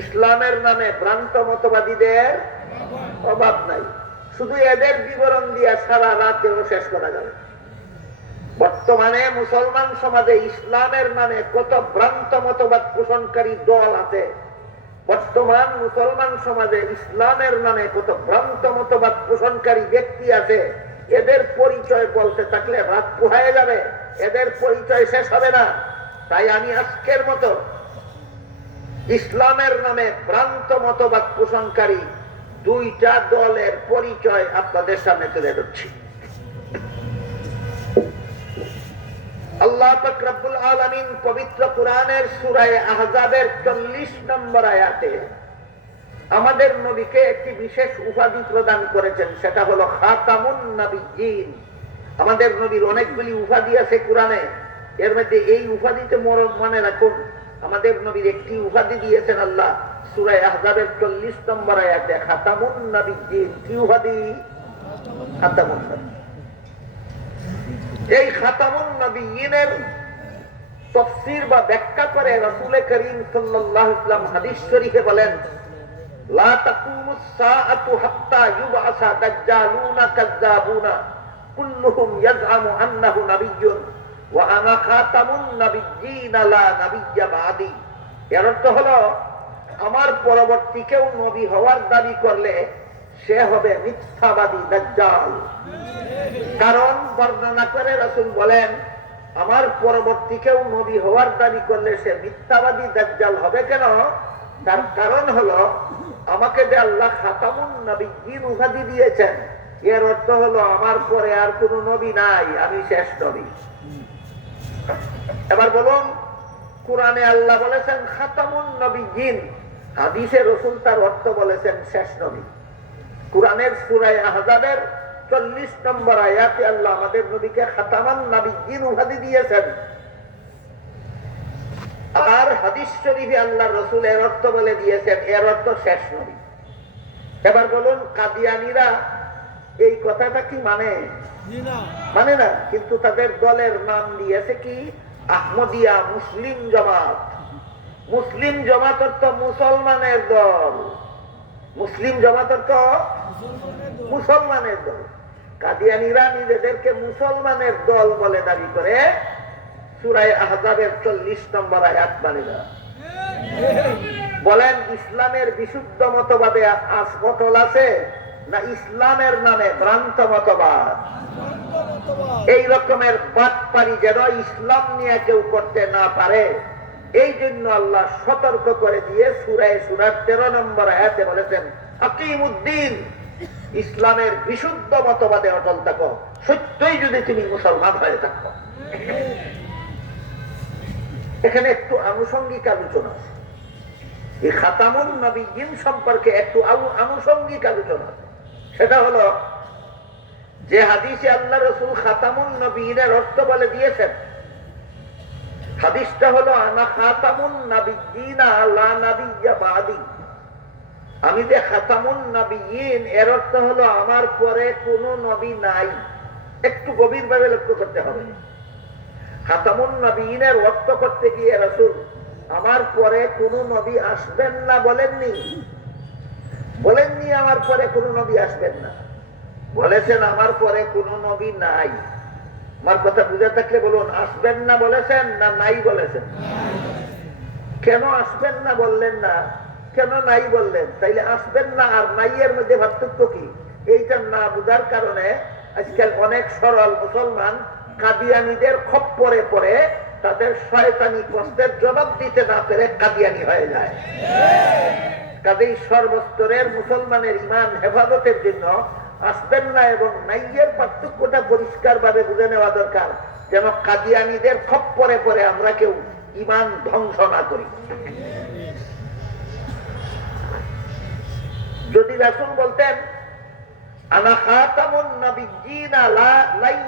ইসলামের নামে ভ্রান্ত মতবাদীদের অভাব নাই। শুধু এদের বিবরণ দিয়ে সারা রাতেও শেষ করা যাবে। বর্তমানে মুসলমান সমাজে ইসলামের নামে কত ভ্রান্ত মতবাদ পোষণকারী দল আছে। বর্তমান মুসলমান সমাজে ইসলামের নামে কত ভ্রান্ত মতবাদ পোষণকারী ব্যক্তি আছে। এদের পরিচয় বলতে থাকলে রাত পোহায় যাবে, এদের পরিচয় শেষ হবে না। তাই আমি আজকের মতো ইসলামের নামে ভ্রান্ত মতবাদ পোষণকারী দুইটা দলের পরিচয় আপনাদের সামনে তুলে ধরছি। আল্লাহ পাক রব্বুল আলামিন পবিত্র কুরআনের সূরা আহজাবের 40 নম্বর আয়াতে আমাদের নবীকে একটি বিশেষ উপাধি প্রদান করেছেন, সেটা হলো খাতামুন নবিয়্যিন। আমাদের নবীর অনেকগুলি উপাধি আছে কোরআনে, এর মধ্যে এই উপাধিতে মনে রাখুন, আমাদের নবীর একটি উপাধি দিয়েছেন আল্লাহ সূরা আহজাবের 40 নম্বর আয়াতে, খাতামুন নবিয়্যিন। কি উপাধি? খাতামুন নবিয়্যিন। এই খাতামুন নবিয়্যিনের তাফসীর বা ব্যাখ্যা করে রাসূল করিম সাল্লাল্লাহু আলাইহি ওয়াসাল্লাম হাদিস শরীফে বলেন, লা তাকুমুস সাআতু হাত্তা ইউবআসা দাজ্জালুনা কাযযাবুনা কুল্লুহুম ইয়াজআমু আন্নাহু নাবিয়্যুন ওয়া আনা খাতামুন নাবিয়্যিন লা নাবিয়্যা বাদি। এর অর্থ হলো, আমার পরবর্তী কেউ নবী হওয়ার দাবি করলে সে হবে মিথ্যাবাদী দাজ্জাল। কারণ বর্ণনা করে রাসূল বলেন, আমার পরবর্তী কেউ নবী হওয়ার দাবি করলে সে মিথ্যাবাদী দাজ্জাল হবে। কেন? তার কারণ হলো, আমাকে যে আল্লাহ খাতামুন নবিয়্যিন উপাধি দিয়েছেন, এর অর্থ হলো আমার পরে আর কোন নবী নাই, আমি শেষ নবী। এবার বলুন, কোরআনে আল্লাহ বলেছেন খাতামুন নবিয়্যিন, হাদিসে রাসূল তার অর্থ বলেছেন শেষ নবী। কোরআনের সূরা আহজাবের 40 নম্বর আয়াতে আল্লাহ আমাদের নবীকে খাতামান নবিয়্যিন উপাধি দিয়েছেন, আর হাদিস শরীফে আল্লাহ রাসূল এর অর্থ বলে দিয়েছেন, এর অর্থ শেষ নবী। এবার বলুন, কাদিয়ানীরা এই কথাটা কি মানে? মানে না, কিন্তু তাদের দলের নাম দিয়েছে কি? আহমদিয়া মুসলিম জামাত। মুসলিম জামাত অর্থ মুসলমানের দল। মুসলিম জামাত অর্থ মুসলমানের দল। কাদিয়ানীরা নিজেদেরকে মুসলমানের দল বলে দাবি করে সূরা আহজাবের 40 নম্বর আয়াত মানে না। বলেন, ইসলামের বিশুদ্ধ মতবাদে অটল আছে না ইসলামের নামে ভ্রান্ত মতবাদ? এই রকমের বাটপারি যেন ইসলাম নিয়ে কেউ করতে না পারে, এই জন্য আল্লাহ সতর্ক করে দিয়ে সূরা 13 নম্বর আয়াতে বলেছেন, আকিমুদ্দিন, ইসলামের বিশুদ্ধ মতবাদে অটল থাকো, সত্যই যদি তুমি মুসলমান হয়ে থাকো। এখানে একটু আনুষঙ্গিক আলোচনা আছে, এই খাতামুন নবিয়্যিন সম্পর্কে একটু আনুষঙ্গিক আলোচনা আছে। সেটা হলো, যে হাদিসে আল্লাহ রাসূল খাতামুন নবিয়্যিনের অর্থ বলে দিয়েছেন, হাদিসটা হলো আনা খাতামুন নাবিয়্যিন লা নাবিয়্যা বাদি। আমি যে খাতামুন নবিয়্যিন, এর অর্থ হলো আমার পরে কোনো নবী নাই। একটু গভীরভাবে লক্ষ্য করতে হবে। খাতামুন নবিয়্যিনের অর্থ করতে গিয়ে রাসূল আমার পরে কোনো নবী আসবেন না বলেননি। বলেননি আমার পরে কোনো নবী আসবেন না, বলেছেন আমার পরে কোনো নবী নাই। আমার কথা বুঝে থাকলে বলুন, আসবেন না বলেছেন না নাই বলেছেন? কেন আসবেন না বললেন না, কেন নাই বললেন? তাইলে আসবেন না আর নাই এর মধ্যে পার্থক্য কি? এইটা না বুঝার কারণে আজকাল অনেক সরল মুসলমান কাদিয়ানীদের খপ্পরে পড়ে তাদের শয়তানি প্রশ্নের জবাব দিতে না পেরে কাদিয়ানী হয়ে যায়। কাজেই সর্বস্তরের মুসলমানের ঈমান হেফাজতের জন্য আসবেন না এবং নাইয়ের পার্থক্যটা পরিষ্কার ভাবে বুঝে নেওয়া দরকার, যেন কাদিয়ানীদের খপ্পরে পড়ে আমরা কেউ ঈমান ধ্বংস না করি। যদি রাসূল বলতেন আনা খাতামুন নাবিয়্যিনা লা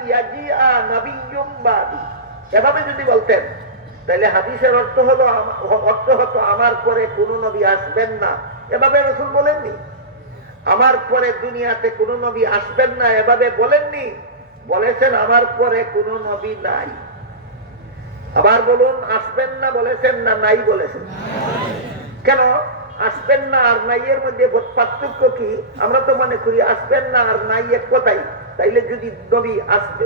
ইয়াজিআ নাবিয়্যুম বাদি। এভাবে যদি বলতেন তাহলে হাদিসের অর্থ হতো আমার পরে কোনো নবী আসবেন না। এভাবে রাসূল বলেননি। আমার পরে দুনিয়াতে কোনো নবী আসবেন না এভাবে বলেননি, বলেছেন আমার পরে কোনো নবী নাই। আবার বলুন, আসবেন না বলেছেন না নাই বলেছেন? কেন আসবেন না আর নাই এর মধ্যে পার্থক্য কি? আমরা তো মনে করি আসবেন না আর নাই এক কথাই। তাইলে যদি নবী আসবে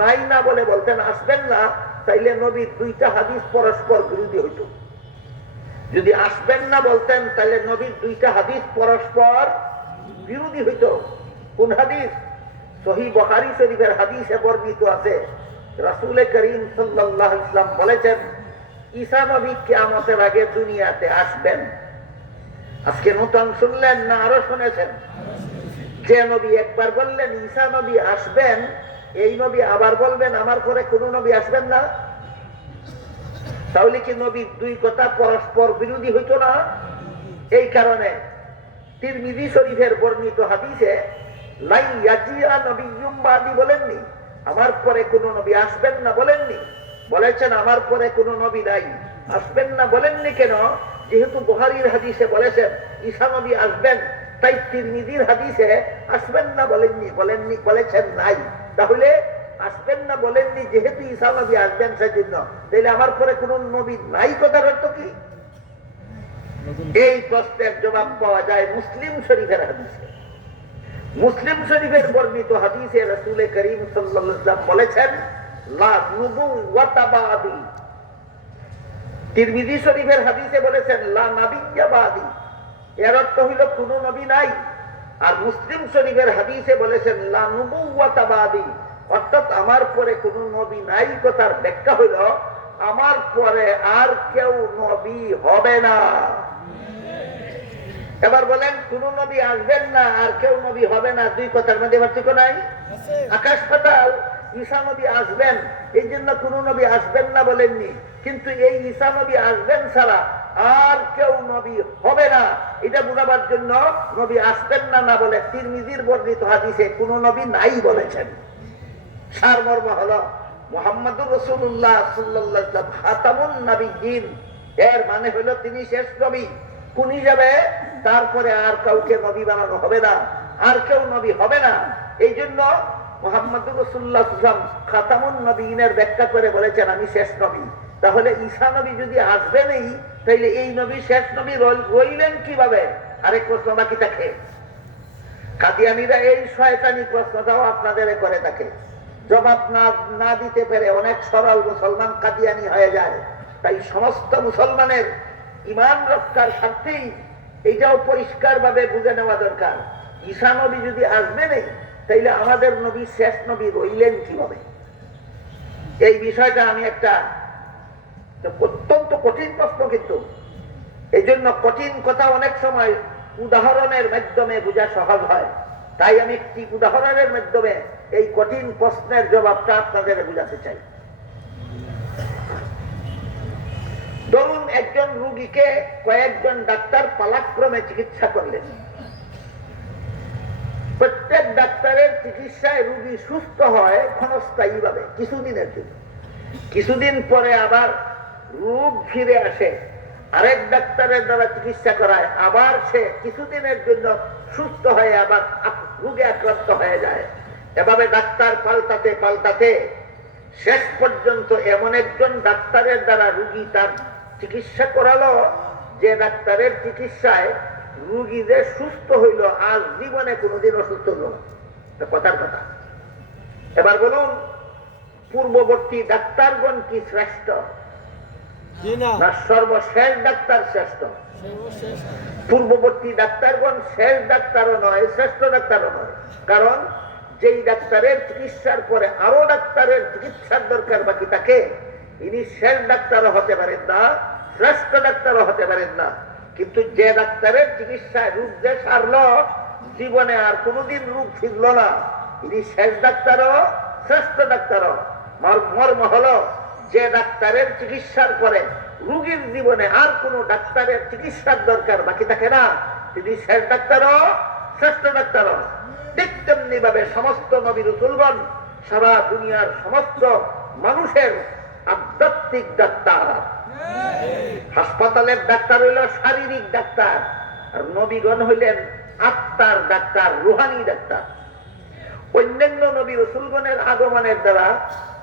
নাই না বলে বলতেন আসবেন না, তাইলে নবীর দুইটা হাদিস পরস্পর বিরোধী হইত। যদি আসবেন না বলতেন তাহলে নবীর দুইটা হাদিস পরস্পর বিরোধী হইত। কোন হাদিস? সহিহ বুখারী শরীফের হাদিসে বর্ণিত আছে, রাসূল করিম সাল্লাল্লাহু আলাইহি ওয়াসাল্লাম বলেছেন ঈসা নবী কিয়ামতের আগে দুনিয়াতে আসবেন। আজকে নতুন শুনলেন না আরো শুনেছেন? যে নবী একবার বললেন ঈসা নবী আসবেন, এই নবী আবার বলবেন আমার পরে কোন নবী আসবেন না। তাহলে কি নবীর দুই কথা পরস্পর বিরোধী হইতো না? এই কারণে তিরমিজি শরীফের বর্ণিত হাদিসে লা ইয়াজিআ নাবিয়্যুম বাদি বলেননি, আমার পরে কোন নবী আসবেন না বলেননি, বলেছেন আমার পরে কোন নবী নাই। আসবেন না বলেননি কেন? যেহেতু বুখারীর হাদিসে বলেছেন ঈসা নবী আসবেন, তাই তিরমিজির হাদিসে আসবেন না বলেননি বলেছেন নাই। তাহলে আসবেন না বলেননি যেহেতু ঈসা নবী আসবেন সেজন্য, তাহলে আমার পরে কোন নবী নাই কথার অর্থ কি? এই প্রশ্নের জবাব পাওয়া যায় মুসলিম শরীফের হাদিসে। মুসলিম শরীফের বর্ণিত হাদিসে রাসূল করিম সাল্লাল্লাহু আলাইহি ওয়াসাল্লাম বলেছেন লা নুবুওয়াতা বাদি। তিরমিজি শরীফের হাদিসে বলেছেন লা নাবিয়্যা বাদি, এর অর্থ হইল কোন নবী নাই। আর মুসলিম শরীফের হাদিসে বলেছেন লা নুবুওয়াতা বাদি, অর্থাৎ আমার পরে কোন নবী নাই কথার ব্যাখ্যা হইল আমার পরে আর কেউ নবী হবে না। এবার বলেন কোন নবী আসবেন না আর কেউ নবী হবে না, দুই কথার মধ্যে পার্থক্য নাই? আকাশ পাতাল। ঈসা নবী আসবেন এই জন্য কোন নবী আসবেন না বলেননি, কিন্তু এই ঈসা নবী আসবেন ছাড়া আর কেউ নবী হবে না এটা বোঝাবার জন্য নবী আসবেন না না বলে তিরমিজির বর্ণিত হাদিসে কোন নবী নাই বলেছেন। সারমর্ম হলো মুহাম্মদুর রাসূলুল্লাহ সাল্লাল্লাহু আলাইহি ওয়াসাল্লাম খাতামুন নাবিয়্যিন, এর মানে হলো তিনি শেষ নবী। কোন হিসাবে? তারপরে আর কাউকে নবী বানানো হবে না, আর কেউ নবী হবে না। এই জন্য মুহাম্মদুর রাসূলুল্লাহ সাল্লাল্লাহু আলাইহি ওয়াসাল্লাম খাতামুন নবিয়িনের ব্যাখ্যা করে বলেছেন আমি শেষ নবী। তাহলে ঈসা নবী যদি আসবেনই, তাইলে এই নবী শেষ নবী রইলেন কিভাবে? আরেক প্রশ্ন বাকি থাকে। কাদিয়ানীরা এই শয়তানি প্রশ্নটাও আপনাদের করে থাকে, জবাব না দিতে পেরে অনেক সরল মুসলমান কাদিয়ানী হয়ে যায়। তাই সমস্ত মুসলমানের ঈমান রক্ষার স্বার্থেই এইটাও পরিষ্কার ভাবে বুঝে নেওয়া দরকার, ঈসা নবী যদি আসবেনই তাইলে আমাদের নবী শেষ নবী রইলেন কিভাবে? এই বিষয়টা আমি একটা অত্যন্ত কঠিন প্রশ্ন, কিন্তু এই জন্য কঠিন কথা অনেক সময় উদাহরণের মাধ্যমে বোঝা সহজ হয়। তাই আমি একটি উদাহরণের মাধ্যমে এই কঠিন প্রশ্নের জবাবটা আপনাদের বোঝাতে চাই। ধরুন একজন রোগীকে কয়েকজন ডাক্তার পালাক্রমে চিকিৎসা করলেন। প্রত্যেক ডাক্তারের চিকিৎসায় রোগী সুস্থ হয় ক্ষণস্থায়ী ভাবে কিছুদিনের জন্য, কিছুদিন পরে আবার রোগ ফিরে আসে, আরেক ডাক্তারের দ্বারা চিকিৎসা করায়, আবার সে কিছুদিনের জন্য সুস্থ হয়ে আবার রোগে আক্রান্ত হয়ে যায়। এভাবে ডাক্তার পাল্টাতে পাল্টাতে শেষ পর্যন্ত এমন একজন ডাক্তারের দ্বারা রোগী তার চিকিৎসা করালো যে ডাক্তারের চিকিৎসায় রোগী যে সুস্থ হইল আর জীবনে কোনোদিন অসুস্থ হল না। কথার কথা। এবার বলুন পূর্ববর্তী ডাক্তারগণ কি শ্রেষ্ঠ না সর্বশেষ ডাক্তার শ্রেষ্ঠ? পূর্ববর্তী ডাক্তারগণ শেষ ডাক্তারও নয়, শ্রেষ্ঠ ডাক্তারও নয়। কারণ যেই ডাক্তারের চিকিৎসার পরে আরো ডাক্তারের চিকিৎসার দরকার বাকি থাকে, ইনি শেষ ডাক্তারও হতে পারেন না, শ্রেষ্ঠ ডাক্তারও হতে পারেন না। কিন্তু যে ডাক্তারের চিকিৎসায় রোগ যে সারল, জীবনে আর কোনোদিন রোগ ফিরল না, ইনি শেষ ডাক্তারও শ্রেষ্ঠ ডাক্তারও। মর্ম হলো যে ডাক্তারের চিকিৎসার পরে রোগীর জীবনে আর কোন ডাক্তারের চিকিৎসার দরকার বাকি থাকে না, তিনি শেষ ডাক্তারও শ্রেষ্ঠ ডাক্তারও। ঠিক তেমনি ভাবে সমস্ত নবী রাসূলগণ সারা দুনিয়ার সমস্ত মানুষের আধ্যাত্মিক ডাক্তার। হাসপাতালের ডাক্তার হইল শারীরিক ডাক্তার, আর নবীগণ হইলেন আত্মার ডাক্তার, রুহানি ডাক্তার। অন্যান্য নবী রাসূলগণের আগমনের দ্বারা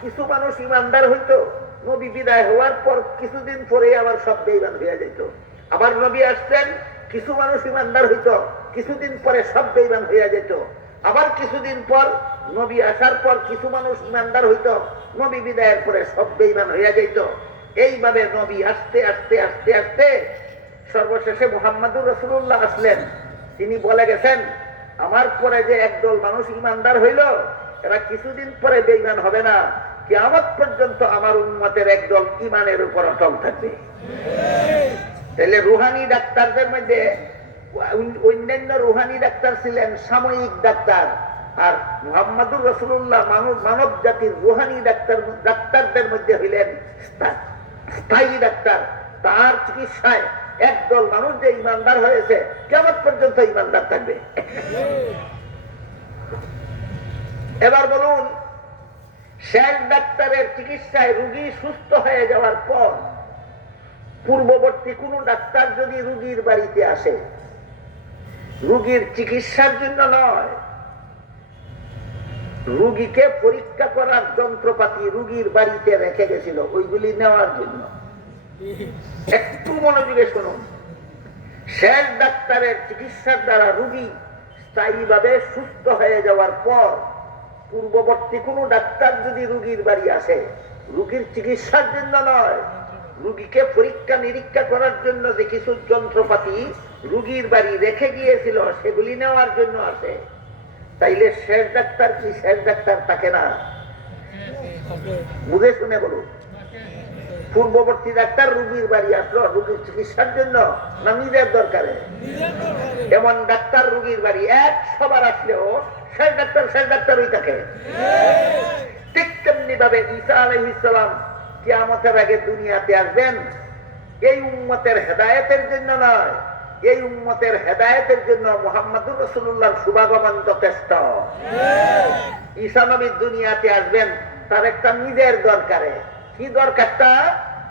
কিছু মানুষ ইমানদার হইতো, নবী বিদায় হওয়ার পর কিছুদিন পরে আবার সব বেঈমান হয়ে যেত। আবার নবী আসতেন, কিছু মানুষ ইমানদার হইতো, কিছুদিন পরে সব বেঈমান হয়ে যেত। আবার কিছুদিন পর নবী আসার পর কিছু মানুষ ইমানদার হইতো, নবী বিদায়ের পরে সব বেঈমান হয়ে যেত। এইভাবে নবী আস্তে আস্তে আস্তে আস্তে সর্বশেষে মুহাম্মদুর রাসূলুল্লাহ আসলেন। তিনি বলে গেছেন, আমার পরে যে একদল মানুষ ইমানদার হইল, এরা কিছুদিন পরে বেঈমান হবে না, কিয়ামত পর্যন্ত আমার উম্মতের একদল ঈমানের উপর অটল থাকবে। তাহলে রুহানি ডাক্তারদের মধ্যে অন্যান্য রুহানি ডাক্তার ছিলেন সাময়িক ডাক্তার, আর মুহাম্মদুর রাসূলুল্লাহ মানব জাতির রুহানি ডাক্তারদের মধ্যে হইলেন স্থায়ী ডাক্তার। তার চিকিৎসায় একদল মানুষ যে ইমানদার হয়েছে, কিয়ামত পর্যন্ত ইমানদার থাকবে। এবার বলুন, শেষ ডাক্তারের চিকিৎসায় রোগী সুস্থ হয়ে যাওয়ার পর পূর্ববর্তী কোন ডাক্তার যদি রোগীর বাড়িতে আসে, রোগীর চিকিৎসার জন্য নয়, রোগীকে পরীক্ষা করার যন্ত্রপাতি রোগীর বাড়িতে রেখে গেছিল, ওইগুলি নেওয়ার জন্য। একটু মনোযোগে শুনুন, শেষ ডাক্তারের চিকিৎসার দ্বারা রোগী স্থায়ীভাবে সুস্থ হয়ে যাওয়ার পর পূর্ববর্তী কোন ডাক্তার যদি রোগীর বাড়ি আসে, রোগীর চিকিৎসার জন্য নয়, রোগীকে পরীক্ষা নিরীক্ষা করার জন্য যে কিছু যন্ত্রপাতি রোগীর বাড়ি রেখে গিয়েছিল, সেগুলি নেওয়ার জন্য আসে, তাইলে শেষ ডাক্তার কি শেষ ডাক্তার থাকে না? বুঝে শুনে বলুন। পূর্ববর্তী ডাক্তার রোগীর বাড়ি আসলো রোগীর চিকিৎসার জন্য না নিজের দরকারে? এমন ডাক্তার রোগীর বাড়ি 100 বার আসলেও শেষ ডাক্তারই থাকে। ঠিক তেমনি ভাবে ঈসা আলাইহিস সালাম কিয়ামতের আগে দুনিয়াতে আসবেন, এই উম্মতের হেদায়েতের জন্য নয়, এই উম্মতের হেদায়েতের জন্য মুহাম্মদুর রাসূলুল্লাহর শুভাগমন যথেষ্ট। ঈসা নবী দুনিয়াতে আসবেন তার একটা নিজের দরকারে। কি দরকারটা?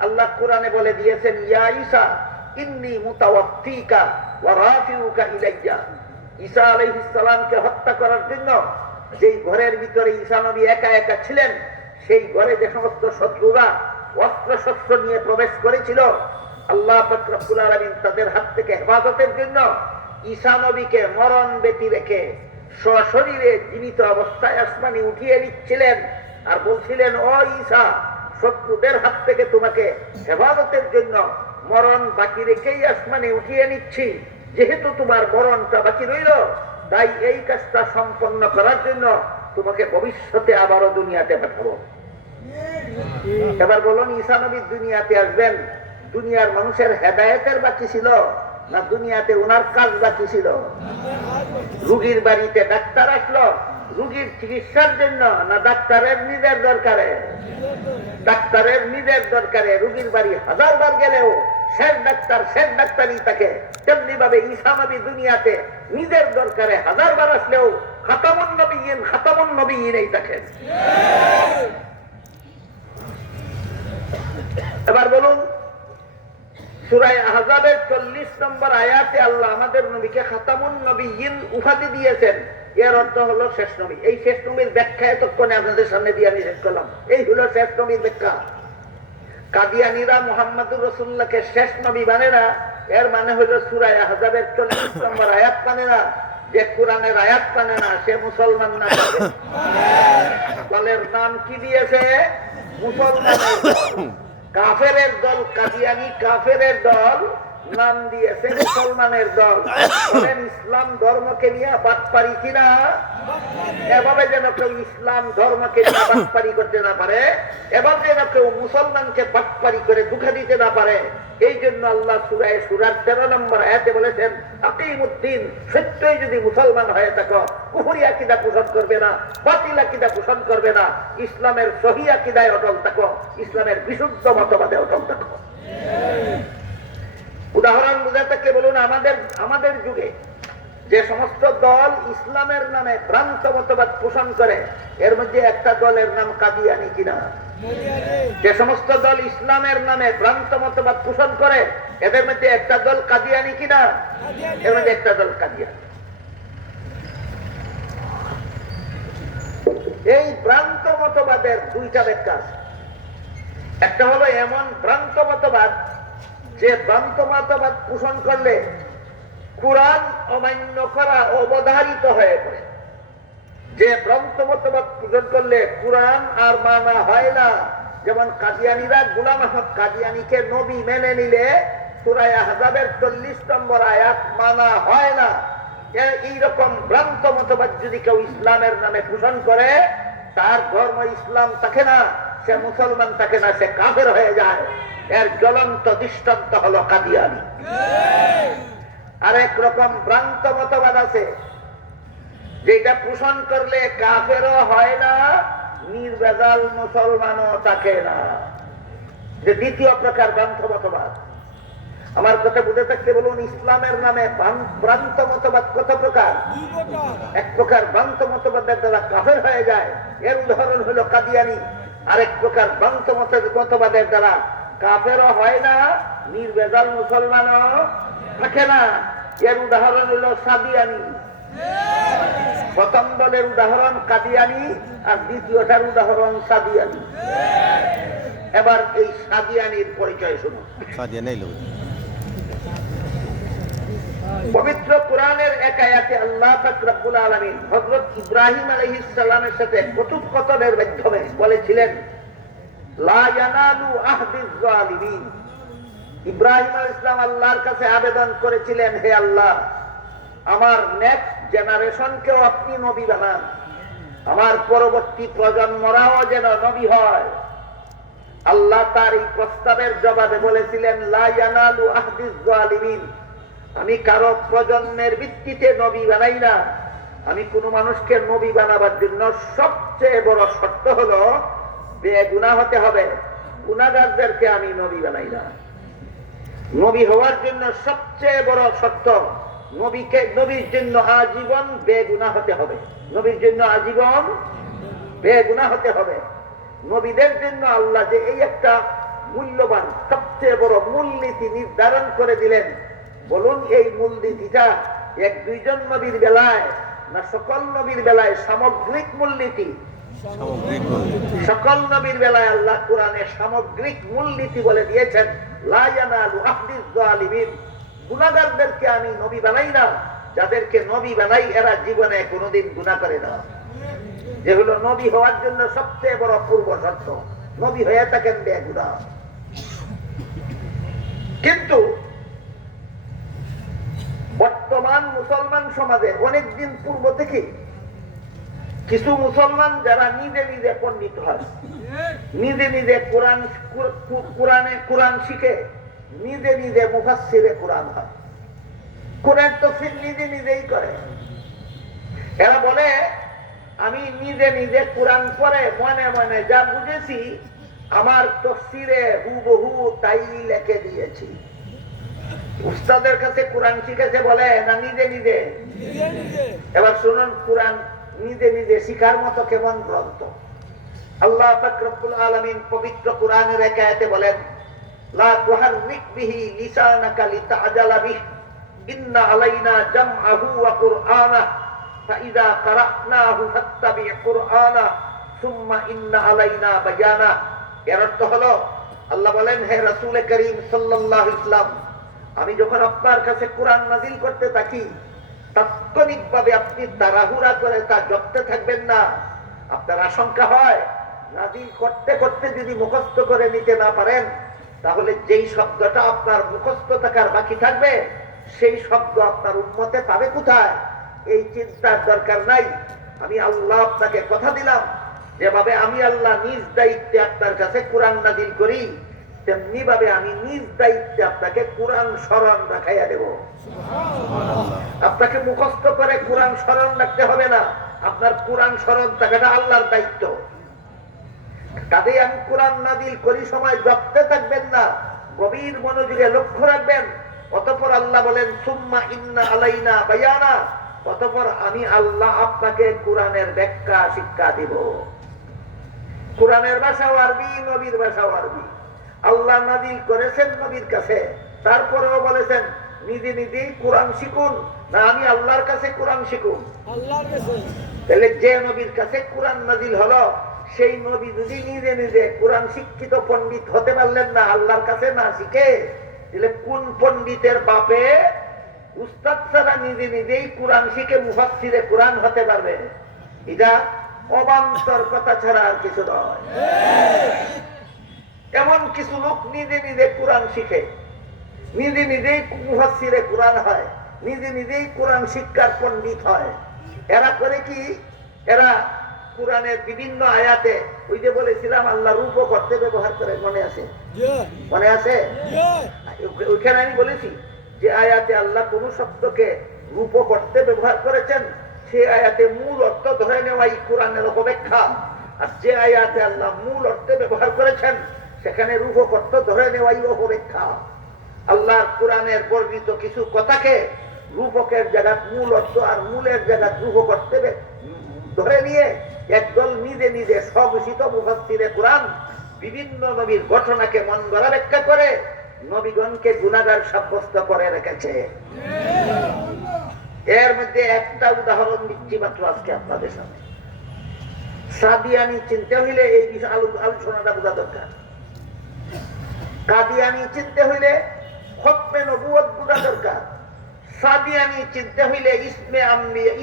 আল্লাহ কোরআনে বলে দিয়েছেন, ইয়া ঈসা ইন্নী মুতাওয়াফফিকা ওয়া রাফিউকা ইলাইয়া। ঈসা আলাইহিস সালামকে হত্যা করার জন্য যেই ঘরের ভিতরে ঈসা নবী একা একা ছিলেন, সেই ঘরে যে সমস্ত শত্রুরা অস্ত্র শস্ত্র নিয়ে প্রবেশ করেছিল, আল্লাহ পাক রব্বুল আলামিন তাদের হাত থেকে হেফাজতের জন্য ঈসা নবীকে মরণ ব্যতি রেখে সশরীরে জীবিত অবস্থায় আসমানে উঠিয়ে নিচ্ছিলেন, আর বলছিলেন, ও ঈসা, শত্রুদের হাত থেকে তোমাকে হেফাজতের জন্য মরণ বাকি রেখেই আসমানে উঠিয়ে নিচ্ছি। যেহেতু তোমার মরণটা বাকি রইল, তাই এই কাজটা সম্পন্ন করার জন্য তোমাকে ভবিষ্যতে আবারও দুনিয়াতে পাঠাবো। এবার বলুন, ঈসা নবী দুনিয়াতে আসবেন, দুনিয়ার মানুষের হেদায়েতের বাকি ছিল না দুনিয়াতে ওনার কাজ বাকি ছিল? রোগীর বাড়িতে ডাক্তার আসলো রোগীর চিকিৎসার জন্য না ডাক্তারের নিজের দরকারে? ডাক্তারের নিজের দরকারে রোগীর বাড়ি 1000 বার গেলেও শেষ ডাক্তারই থাকে। তেমনি ভাবে ঈসা নবী দুনিয়াতে নিজের দরকারে 1000 বার আসলেও খাতামুন নবিয়্যিন থাকেন। এবার বলুন, সূরা আহজাবের 40 নম্বর আয়াতে আল্লাহ আমাদের নবীকে খাতামুন নবিয়্যিন উপাধি দিয়েছেন। এর অর্থ হলো শেষ নবী। এই শেষ নবীর ব্যাখ্যা এতক্ষণে আপনাদের সামনে দিয়ে আমি শেষ করলাম। এই হলো শেষ নবীর ব্যাখ্যা। কাদিয়ানীরা মুহাম্মদুর রাসূলুল্লাহকে শেষ নবী মানে না, এর মানে হলো সূরা আহজাবের 40 নম্বর আয়াত মানে না। যে কোরআনের আয়াত মানে না, সে মুসলমান না। দলের নাম কি দিয়েছে? মুসলমানের দল। কাফেরের দল কাদিয়ানী, কাফেরের দল নাম দিয়েছে মুসলমানের দল। বলেন, ইসলাম ধর্মকে নিয়ে বাটপারি কিনা? এভাবে যেন কেউ ইসলাম ধর্মকে নিয়ে বাটপারি করতে না পারে, এভাবে যেন কেউ মুসলমানকে বাটপারি করে ধোঁকা দিতে না পারে, এই জন্য আল্লাহ সূরার 13 নম্বর আয়াতে বলেছেন, আকিমুদ্দিন, সত্যই যদি মুসলমান হয়ে থাকো, কুফরি আকীদা পোষণ করবে না, বাতিল আকীদা পোষণ করবে না, ইসলামের সহি আকীদায় অটল থাকো, ইসলামের বিশুদ্ধ মতবাদে অটল থাকো। উদাহরণ বুঝাতে বলুন, আমাদের যুগে যে সমস্ত দল ইসলামের নামে ভ্রান্ত মতবাদ পোষণ করে, এর মধ্যে একটা দলের নাম কাদিয়ানি কিনা? যে সমস্ত দল ইসলামের নামে ভ্রান্ত মতবাদ পোষণ করে, এদের মধ্যে একটা দল কাদিয়ানি কিনা? এর মধ্যে একটা দল কাদিয়ানি। এই ভ্রান্ত মতবাদের দুইটা ব্যাখ্যা আছে। একটা হলো এমন ভ্রান্ত মতবাদ যে ভ্রান্ত মতবাদ পোষণ করলে কুরআন অমান্য করা অবধারিত হয়ে পড়ে। যে ভ্রান্ত মতবাদ পোষণ করলে কুরআন আর মানা হয় না। যেমন কাদিয়ানীরা গোলাম আহমদ কাদিয়ানীকে নবী মেনে নিলে সূরা আহজাবের 40 নম্বর আয়াত মানা হয় না। এইরকম ভ্রান্ত মতবাদ যদি কেউ ইসলামের নামে পোষণ করে, তার ধর্ম ইসলাম থাকে না, সে মুসলমান থাকে না, সে কাফের হয়ে যায়। এর জ্বলন্ত দৃষ্টান্ত হলো কাদিয়ানী। আরেক রকম ভ্রান্ত মতবাদ আছে যেটা পোষণ করলে কাফেরও হয় না, নির্ভেজাল মুসলমানও থাকে না। যে দ্বিতীয় প্রকার ভ্রান্ত মতবাদ। আমার কথা বুঝে থাকতে বলুন, ইসলামের নামে ভ্রান্ত মতবাদ কত প্রকার? এক প্রকার ভ্রান্ত মতবাদের দ্বারা কাফের হয়ে যায়, এর উদাহরণ হলো কাদিয়ানী। আরেক প্রকার ভ্রান্ত মতবাদের দ্বারা কাফেরও হয় না, নির্ভেজাল মুসলমানও থাকে না, এর উদাহরণ হলো সাদিয়ানী। প্রথম দলের উদাহরণ কাদিয়ানী আর দ্বিতীয়টার উদাহরণ সাদিয়ানী। এবার এই সাদিয়ানীর পরিচয় শুনুন। পবিত্র কুরআনের এক আয়াতে আল্লাহ পাক রব্বুল আলামিন হযরত ইব্রাহিম আলাইহিস সালামের সাথে কথোপকথনের মাধ্যমে বলেছিলেন, লা ইয়ানালু আহদিজ জালিমিন। ইব্রাহিম আলাইহিস সালাম আল্লাহর কাছে আবেদন করেছিলেন, হে আল্লাহ, আমার নেক্সট জেনারেশনকেও আপনি নবী বানান, আমার পরবর্তী প্রজন্মরাও যেন নবী হয়। আল্লাহ তার এই প্রস্তাবের জবাবে বলেছিলেন, লা ইয়ানালু আহদিজ জালিমিন। আমি কারো প্রজন্মের ভিত্তিতে নবী বানাই না। আমি কোন মানুষকে নবী বানাবার জন্য সবচেয়ে বড় শর্ত হলো বেগুনাহ হতে হবে। গুনাহগারদেরকে আমি নবী বানাই না। নবী হওয়ার জন্য সবচেয়ে বড় শর্ত, নবীর জন্য আজীবন বেগুনাহ হতে হবে। নবীর জন্য আজীবন বেগুনাহ হতে হবে। নবীদের জন্য আল্লাহ যে এই একটা মূল্যবান সবচেয়ে বড় মূলনীতি নির্ধারণ করে দিলেন, বলুন এই মূলনীতিটা এক দুইজন নবীর বেলায় না সকল নবীর বেলায় সামগ্রিক মূলনীতি? সকল নবীর বেলায় আল্লাহ কোরআনে সামগ্রিক মূলনীতি বলে দিয়েছেন, লা ইয়ানালু আহদিজ জালিমিন। গুনাহগারদেরকে আমি নবী বানাই না, যাদেরকে নবী বানাই এরা জীবনে কোনোদিন গুনাহ করে না। যেগুলো নবী হওয়ার জন্য সবচেয়ে বড় পূর্ব শর্ত, নবী হয়ে থাকেন বেগুনাহ। কিন্তু বর্তমান মুসলমান সমাজে অনেকদিন পূর্ব থেকে কিছু মুসলমান যারা নিজে নিজে পণ্ডিত হয়, নিজে নিজে কোরআন শিখে, নিজে নিজে মুফাসসিরে কোরআন হয়, কোরআন তাফসীর নিজে নিজেই করে। এরা বলে আমি নিজে নিজে কোরআন পড়ে মনে মনে যা বুঝেছি আমার তাফসীরে হুবহু তাই লিখে দিয়েছি। উস্তাদের কাছে কোরআন শিখেছে বলে না নিজে নিজে? এবার শুনুন কোরআন নিজে নিজে শিখার মতো কেমন গ্রন্থ। আল্লাহ পাক রব্বুল আলামিন পবিত্র কোরআনের এক আয়াতে বলেন, লা তুহাররিক বিহি লিসানাকা লিতাআজালা বিহি ইন্না আলাইনা জামআহু ওয়া কুরআনা ফাইযা ক্বারা'নাহু ফাত্তাবি' কুরআনা সুম্মা ইন্না আলাইনা বায়ানা। এর অর্থ হলো আল্লাহ বলেন, হে রাসূল করিম সাল্লাল্লাহু আলাইহি ওয়াসাল্লাম, আমি যখন আপনার কাছে কোরআন নাযিল করতে থাকি, তাৎক্ষণিকভাবে আপনি তাড়াহুড়া করে তা জপতে থাকবেন না। আপনার আশঙ্কা হয় নাযিল করতে করতে যদি মুখস্থ করে নিতে না পারেন, তাহলে যেই শব্দটা আপনার মুখস্থ থাকার বাকি থাকবে সেই শব্দ আপনার উম্মতে পাবে কোথায়? এই চিন্তার দরকার নাই। আমি আল্লাহ আপনাকে কথা দিলাম, যেভাবে আমি আল্লাহ নিজ দায়িত্বে আপনার কাছে কোরআন নাযিল করি, তেমনি ভাবে আমি নিজ দায়িত্বে আপনাকে কোরআন স্মরণ রাখাইয়া দেব। আপনাকে মুখস্থ করে কোরআন স্মরণ রাখতে হবে না, আপনার কোরআন স্মরণ থাকাটা আল্লাহর দায়িত্ব। কাজেই আমি কোরআন নাযিল করি সময় জপতে থাকবেন না, গভীর মনোযোগে লক্ষ্য রাখবেন। অতঃপর আল্লাহ বলেন, সুম্মা ইন্না আলাইনা বায়ানা, অতঃপর আমি আল্লাহ আপনাকে কোরআনের ব্যাখ্যা শিক্ষা দিব। কোরআনের ভাষাও আরবি, নবীর ভাষাও আরবি। আল্লাহ নাযিল করেছেন নবীর কাছে, তারপরেও বলেছেন নিজে নিজেই কোরআন শিখুন, না আমি আল্লাহর কাছে কোরআন শিখুন? আল্লাহর কাছে। তাহলে যে নবীর কাছে কোরআন নাযিল হলো, সেই নবী যদি নিজে নিজে কোরআন শিক্ষিত পণ্ডিত হতে পারলেন না, আল্লাহর কাছে না শিখে, তাহলে কোন পণ্ডিতের বাপে উস্তাদ ছাড়া নিজে নিজেই কোরআন শিখে মুফাসসিরে কোরআন হতে পারবে? এটা অবান্তর কথা ছাড়া আর কিছু নয়। এমন কিছু লোক নিজে নিজে কোরআন শিখে, নিজে নিজেই মুফাসসিরে কোরআন হয়, নিজে নিজেই কোরআন শিক্ষার পণ্ডিত হয়। এরা করে কি? এরা কোরআনের বিভিন্ন আয়াতে, ওই যে বলেছিলাম আল্লাহ রূপ করতে ব্যবহার করে, মনে আছে? মনে আছে? ওইখানে আমি বলেছি যে আয়াতে আল্লাহ কোন শব্দকে রূপ করতে ব্যবহার করেছেন, সে আয়াতে মূল অর্থ ধরে নেওয়াই কোরআনের অপব্যাখ্যা। আর যে আয়াতে আল্লাহ মূল অর্থে ব্যবহার করেছেন, সেখানে রূপক অর্থ ধরে নেওয়াই অপব্যাখ্যা। আল্লাহর কোরআনের বর্ণিত কিছু কথাকে রূপকের জায়গায় মূল অর্থ আর মূলের জায়গায় রূপক করতে ধরে নিয়ে একদল নিজে নিজে স্বঘোষিত মুফাসসিরে কোরআন বিভিন্ন নবীর ঘটনাকে মন গড়া ব্যাখ্যা করে নবীগণকে গুনাহগার সাব্যস্ত করে রেখেছে। এর মধ্যে একটা উদাহরণ দিচ্ছি মাত্র আজকে আপনাদের সামনে। সাদিয়ানি চিনতে হইলে এই বিষয়ে আলোচনাটা বোঝা দরকার। কাদিয়ানি চিনতে হইলে খতমে নবুয়ত বোঝা দরকার। সাদিয়ানি চিনতে হইলে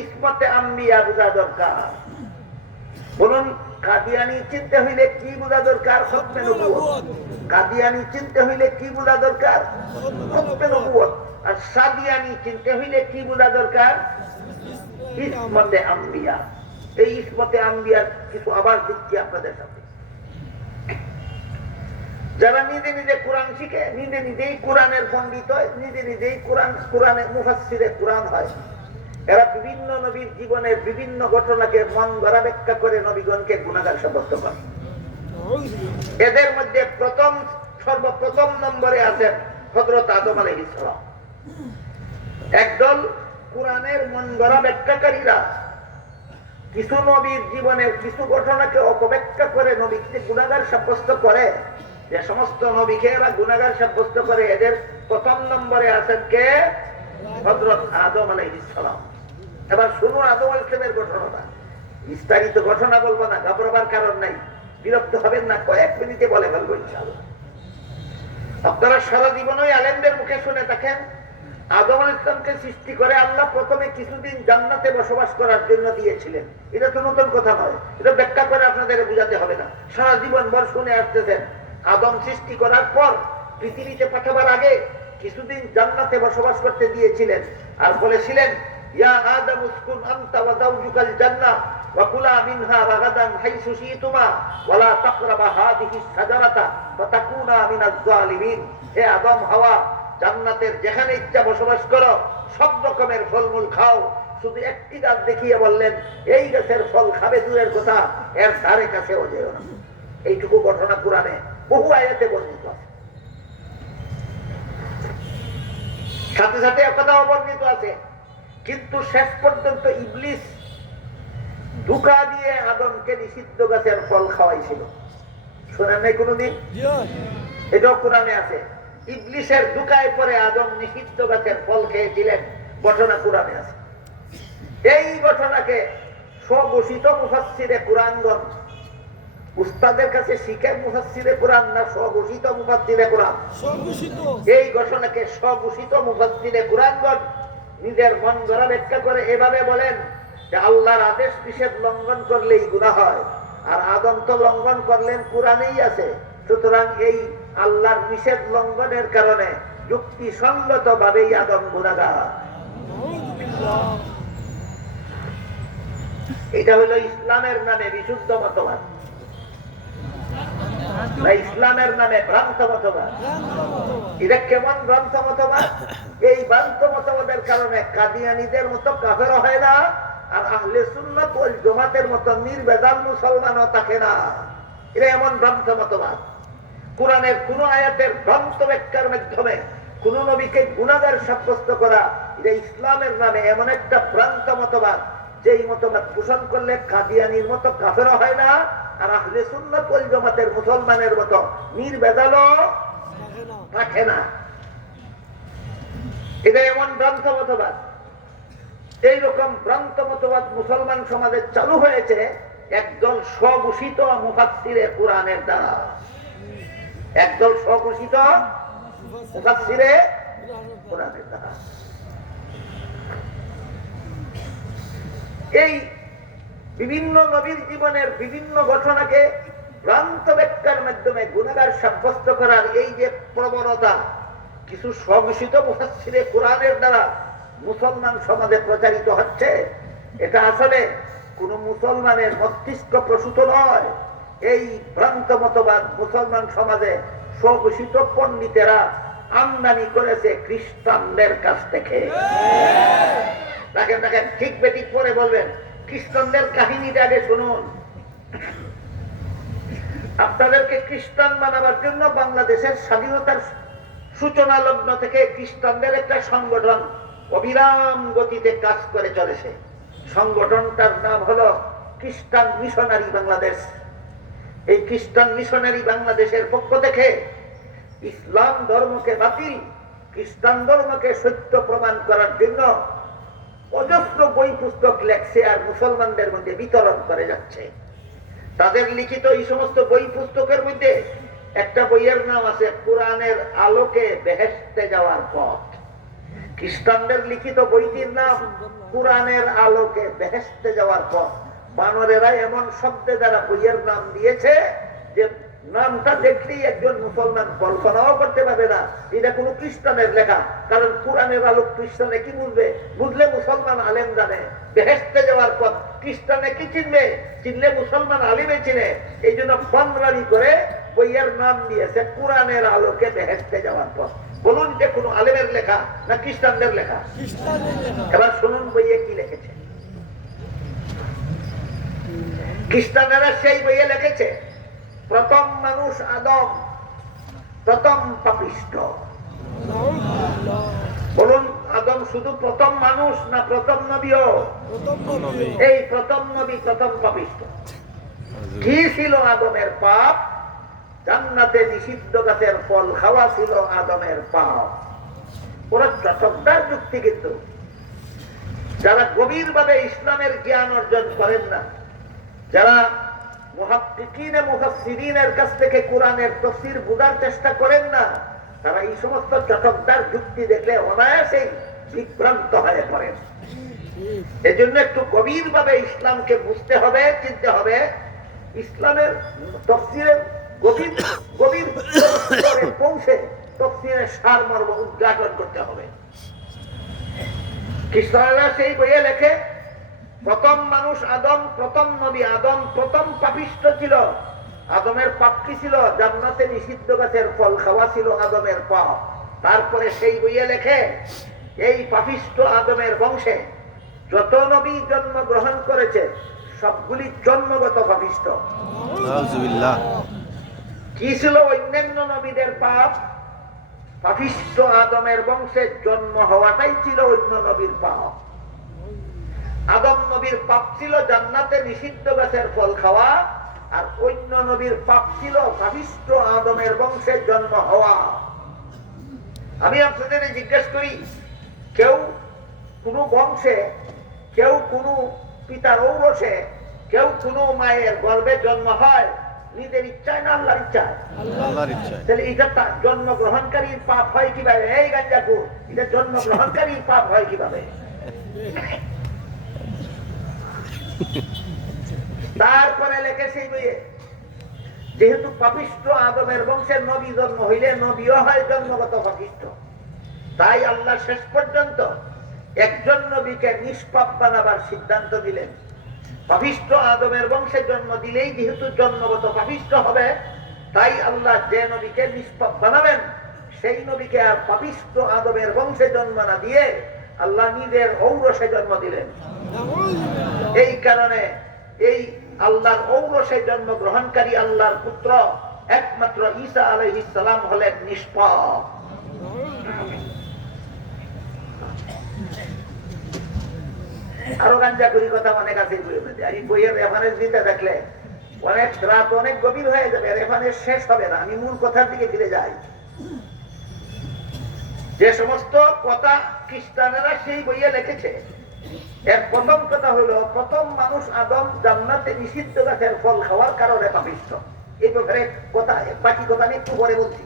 ইসমতে আম্বিয়া বোঝা দরকার। বলুন, কাদিয়ানি চিনতে হইলে কি বোঝা দরকার? খতমে নবুয়ত। কাদিয়ানি চিনতে হইলে কি বোঝা দরকার? খতমে নবুয়ত। আর সাদিয়ানি চিনতে হইলে কি বোঝা দরকার? ইসমতে আম্বিয়া। এই ইসমতে আম্বিয়ার কিছু আবার দিচ্ছি আপনাদের সাথে। যারা নিজে নিজে কোরআন শিখে, নিজে নিজেই কোরআনের পণ্ডিত হয়, নিজে নিজেই কোরআনের মুফাসসিরে কোরআন হয়, এরা বিভিন্ন নবীর জীবনের বিভিন্ন ঘটনাকে মন গড়া ব্যাখ্যা করে নবীগণকে গুনাহগার সাব্যস্ত করে। এদের মধ্যে সর্বপ্রথম নম্বরে আছেন হযরত আদম আলাইহিস সালাম। একদল কোরআনের মন গড়া ব্যাখ্যাকারীরা কিছু নবীর জীবনের কিছু ঘটনাকে অপব্যাখ্যা করে নবীকে গুনাহগার সাব্যস্ত করে। যে সমস্ত নবীকে এরা গুনাহগার সাব্যস্ত করে, এদের প্রথম নম্বরে আছেন কে? হযরত আদম আলাইহিস সালাম। এবার শুনুন আদম আলাইহিস সালামের ঘটনাটা। বিস্তারিত ঘটনা বলবো না, ঘাবড়াবার কারণ নাই, বিরক্ত হবেন না, কয়েক মিনিটে বলে ফেলবো ইনশাআল্লাহ। আপনারা সারা জীবনই আলেমদের মুখে শুনে থাকেন, আদম আলাইহিস সালামকে সৃষ্টি করে আল্লাহ প্রথমে কিছুদিন জান্নাতে বসবাস করার জন্য দিয়েছিলেন। এটা তো নতুন কথা নয়, এটা ব্যাখ্যা করে আপনাদের বোঝাতে হবে না, সারা জীবন ভর শুনে আসতেছেন। আদম সৃষ্টি করার পর পৃথিবীতে পাঠাবার আগে কিছুদিন জান্নাতে বসবাস করতে দিয়েছিলেন, আর বলেছিলেন ইয়া আদম উসকুন আনতা ওয়া যাওজুকাল জান্নাহ ওয়া কুলা মিনহা রাগাদান হাইসু শিতুমা ওয়া লা তাকরাবা হাদিহিস শাজারাতা ফাতাকুনা মিনাজ জালিমিন। হে আদম হাওয়া, জান্নাতের যেখানে ইচ্ছা বসবাস করো, সব রকমের ফলমূল খাও, শুধু একটি গাছ দেখিয়ে বললেন এই গাছের ফল খাবে দূরের কথা, এর ধারে কাছেও যেও না। এইটুকু ঘটনা কোরআনে বহু আয়াতে বর্ণিত আছে। সাথে সাথে একথাও বর্ণিত আছে, কিন্তু শেষ পর্যন্ত ইবলিস ধোঁকা দিয়ে আদমকে নিষিদ্ধ গাছের ফল খাওয়াইছিল। শোনেন নাই কোনদিন? এটাও কোরআনে আছে। ইবলিসের ধোঁকায় পরে আদম নিষিদ্ধ গাছের ফল খেয়েছিলেন, ঘটনা কোরআনে আছে। এই ঘটনাকে স্বঘোষিত মুফাসসিরে কোরআনগণ, উস্তাদের কাছে শিখে মুফাসসিরে কোরআন না স্বঘোষিত মুফাসসিরে কোরআন? এই ঘটনাকে স্বঘোষিত মুফাসসিরে কোরআনগণ নিজের মন গড়া ব্যাখ্যা করে এভাবে বলেন যে আল্লাহর আদেশ নিষেধ লঙ্ঘন করলেই গুনাহ হয়, আর আদম তো লঙ্ঘন করলেন, কোরআনেই আছে। সুতরাং এই আল্লাহর নিষেধ লঙ্ঘনের কারণে যুক্তিসঙ্গত ভাবেই আদম গুনাহগার। এটা হলো ইসলামের নামে বিশুদ্ধ মতবাদ, না ইসলামের নামে ভ্রান্ত মতবাদ। এটা কেমন ভ্রান্ত মতবাদ? এই ভ্রান্ত মতবাদের কারণে কাদিয়ানীদের মতো কাফের হয় না, আর আহলে সুন্নাত ওয়াল জামাতের মতো নির্ভেজাল মুসলমানও থাকে না। এটা এমন ভ্রান্ত মতবাদ। কোরআনের কোন আয়াতের ভ্রান্ত ব্যাখ্যার মাধ্যমে কোন নবীকে গুনাহগার সাব্যস্ত করা এটা ইসলামের নামে এমন একটা ভ্রান্ত মতবাদ, যেই মতবাদ পোষণ করলে কাদিয়ানির মতো কাফেরও হয় না, আর আহলে সুন্নাত ওয়াল জামাতের মুসলমানের মতো নির্ভেজালও থাকে না। এটা এমন ভ্রান্ত মতবাদ। এইরকম ভ্রান্ত মতবাদ মুসলমান সমাজে চালু হয়েছে একদল স্বঘোষিত মুফাসসিরে কুরআনের দ্বারা। একদল স্বঘোষিত মুফাসসিরে কুরআনের দ্বারা। এই বিভিন্ন নবীর জীবনের বিভিন্ন ঘটনাকে ভ্রান্ত ব্যাখ্যার মাধ্যমে গুনাহগার সাব্যস্ত করার এই যে প্রবণতা কিছু স্বঘোষিত মুফাসসিরে কুরআনের দ্বারা মুসলমান সমাজে প্রচারিত হচ্ছে, এটা আসলে কোন মুসলমানের মস্তিষ্ক প্রসূত নয়। এই ভ্রান্ত মতবাদ মুসলমান সমাজে স্বঘোষিত পণ্ডিতেরা আমদানি করেছে খ্রিস্টানদের কাছ থেকে। দেখেন দেখেন, ঠিক বেঠিক পরে বলবেন। খ্রিস্টানদের কাহিনীটা আগে শুনুন। আপনাদেরকে খ্রিস্টান বানাবার জন্য বাংলাদেশের স্বাধীনতার সূচনা লগ্ন থেকে খ্রিস্টানদের একটা সংগঠন অবিরাম গতিতে কাজ করে চলেছে। সংগঠনটার নাম হলো খ্রিস্টান মিশনারি বাংলাদেশ। এই খ্রিস্টান মিশনারি বাংলাদেশের পক্ষ থেকে ইসলাম ধর্মকে বাতিল, খ্রিস্টান ধর্মকে সত্য প্রমাণ করার জন্য অজস্র বই পুস্তক লেখছে আর মুসলমানদের মধ্যে বিতরণ করে যাচ্ছে। তাদের লিখিত এই সমস্ত বই পুস্তকের মধ্যে একটা বইয়ের নাম আছে কোরআনের আলোকে বেহেশতে যাওয়ার পথ। খ্রিস্টানদের লিখিত বইটির নাম কোরআনের আলোকে বেহেশতে যাওয়ার পথ। বানরেরা এমন শব্দে দ্বারা বইয়ের নাম দিয়েছে যে নামটা দেখলেই একজন মুসলমান কল্পনাও করতে পারবে না এটা কোনো খ্রিস্টানের লেখা। কারণ কোরআনের আলো খ্রিস্টানে কি বুঝবে? বুঝলে মুসলমান আলেম জানে। বেহেশতে যাওয়ার পথ খ্রিস্টানে কি চিনবে? চিনলে মুসলমান আলিমে চিনে। এই জন্য বানরানি করে বইয়ের নাম দিয়েছে কোরআনের আলোকে বেহেশতে যাওয়ার পথ। বলুন যে কোনো আলেমের লেখা না খ্রিস্টানদের লেখা? এবার শুনুন বইয়ে কি লিখেছে। খ্রিস্টানেরা সেই বইয়ে লিখেছে প্রথম মানুষ আদম, প্রথম পাপিষ্ঠ। বলুন, আদম শুধু প্রথম মানুষ না প্রথম নবীও? এই প্রথম নবী, প্রথম পাপিষ্ঠ। কি ছিল আদমের পাপ? জান্নাতে নিষিদ্ধ গাছের ফল খাওয়া ছিল আদমের পাপ। ওরা চটকদার যুক্তি। কিন্তু যারা গভীরভাবে ইসলামের জ্ঞান অর্জন করেন না, যারা মুহাক্কিকিনে মুফাসসিরিনের কাছ থেকে কোরআনের তাফসীর বোঝার চেষ্টা করেন না, তারা এই সমস্ত চটকদার যুক্তি দেখলে অনায়াসেই বিভ্রান্ত হয়ে পড়েন। এজন্য একটু গভীরভাবে ইসলামকে বুঝতে হবে, চিনতে হবে। ইসলামের তাফসীরের গভীর গভীর স্তরে পৌঁছে তাফসীরের সারমর্ম উদ্ঘাটন করতে হবে। খ্রিস্টানরা সেই বইয়ে লেখে প্রথম মানুষ আদম, প্রথম নবী আদম, প্রথম পাপিষ্ঠ ছিল। আদমের পাপ কি ছিল? জান্নাতে নিষিদ্ধ গাছের ফল খাওয়া ছিল আদমের পাপ। তারপরে সেই বইয়ে লেখে এই পাপিষ্ঠ আদমের বংশে যত নবী জন্মগ্রহণ করেছে সবগুলি জন্মগত পাপিষ্ঠ। কি ছিল অন্যান্য নবীদের পাপ? পাপিষ্ঠ আদমের বংশে জন্ম হওয়াটাই ছিল অন্য নবীর পাপ। আদম নবীর পাপ ছিল জান্নাতে নিষিদ্ধ গাছের ফল খাওয়া, আর অন্য নবীর পাপ ছিল পাপিষ্ঠ আদমের বংশে জন্ম হওয়া। আমি আপনাদের জিজ্ঞেস করি, কেউ কোনো বংশে, কেউ কোনো পিতার ঔরসে, কেউ কোনো মায়ের গর্ভে জন্ম হয় নিজের ইচ্ছায় না আল্লাহর ইচ্ছায়? আল্লাহর ইচ্ছায়। তাহলে এটা জন্মগ্রহণকারীর পাপ হয় কিভাবে? এই গাঞ্জাকুর, এটা জন্মগ্রহণকারীর পাপ হয় কিভাবে? তারপরে লেখে সেই বইয়ে, যেহেতু পাপিষ্ঠ আদমের বংশের নবী জন্ম হইলে নবীও হয় জন্মগত পাপিষ্ঠ, তাই আল্লাহ শেষ পর্যন্ত একজন নবীকে নিষ্পাপ বানাবার সিদ্ধান্ত দিলেন। পাপিষ্ঠ আদমের বংশে জন্ম দিলেই যেহেতু জন্মগত পাপিষ্ঠ হবে, তাই আল্লাহ যে নবীকে নিষ্পাপ বানাবেন সেই নবীকে আর পাপিষ্ঠ আদমের বংশে জন্ম না দিয়ে আল্লাহ নিজের ঔরসে জন্ম দিলেন। এই কারণে এই আল্লাহর ঔরসে জন্মগ্রহণকারী আল্লাহর পুত্র একমাত্র ঈসা আলাইহিস সালাম হলেন নিষ্পাপ। গাঞ্জা করি কথা অনেক আছে বইয়ের মধ্যে। আমি বইয়ের রেফারেন্স দিতে দেখলে অনেক রাত অনেক গভীর হয়ে যাবে, রেফারেন্স শেষ হবে না। আমি মূল কথার দিকে ফিরে যাই। যে সমস্ত কথা খ্রিস্টানেরা সেই বইয়ে লিখেছে, এর প্রথম কথা হলো প্রথম মানুষ আদম জান্নাতে নিষিদ্ধ গাছের ফল খাওয়ার কারণে পাপিষ্ঠ। এই ব্যাপারে কথা, বাকি কথা আমি একটু পরে বলছি।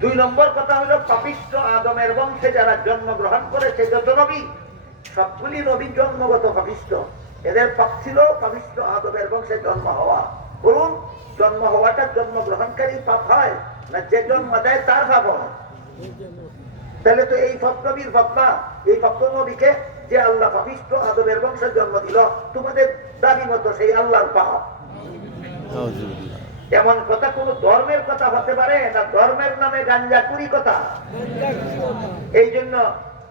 2 নম্বর কথা হলো পাপিষ্ঠ আদমের বংশে যারা জন্মগ্রহণ করেছে যত নবী, সবগুলি নবী জন্মগত পাপিষ্ঠ। এদের পাপ ছিল পাপিষ্ঠ আদমের বংশে জন্ম হওয়া। বলুন, জন্ম হওয়াটা জন্মগ্রহণকারী পাপ হয় না যে জন্ম দেয় তার পাপ হয়? তাহলে তো এই পাপ নবীর পাপ না। এই পাপ নবীকে যে আল্লাহ পাপিষ্ঠ আদমের বংশে জন্ম দিল, তোমাদের দাবি মতো সেই আল্লাহর পাপ। এমন কথা কোন ধর্মের কথা হতে পারে না? ধর্মের নামে গাঞ্জাকুরি কথা। এই জন্য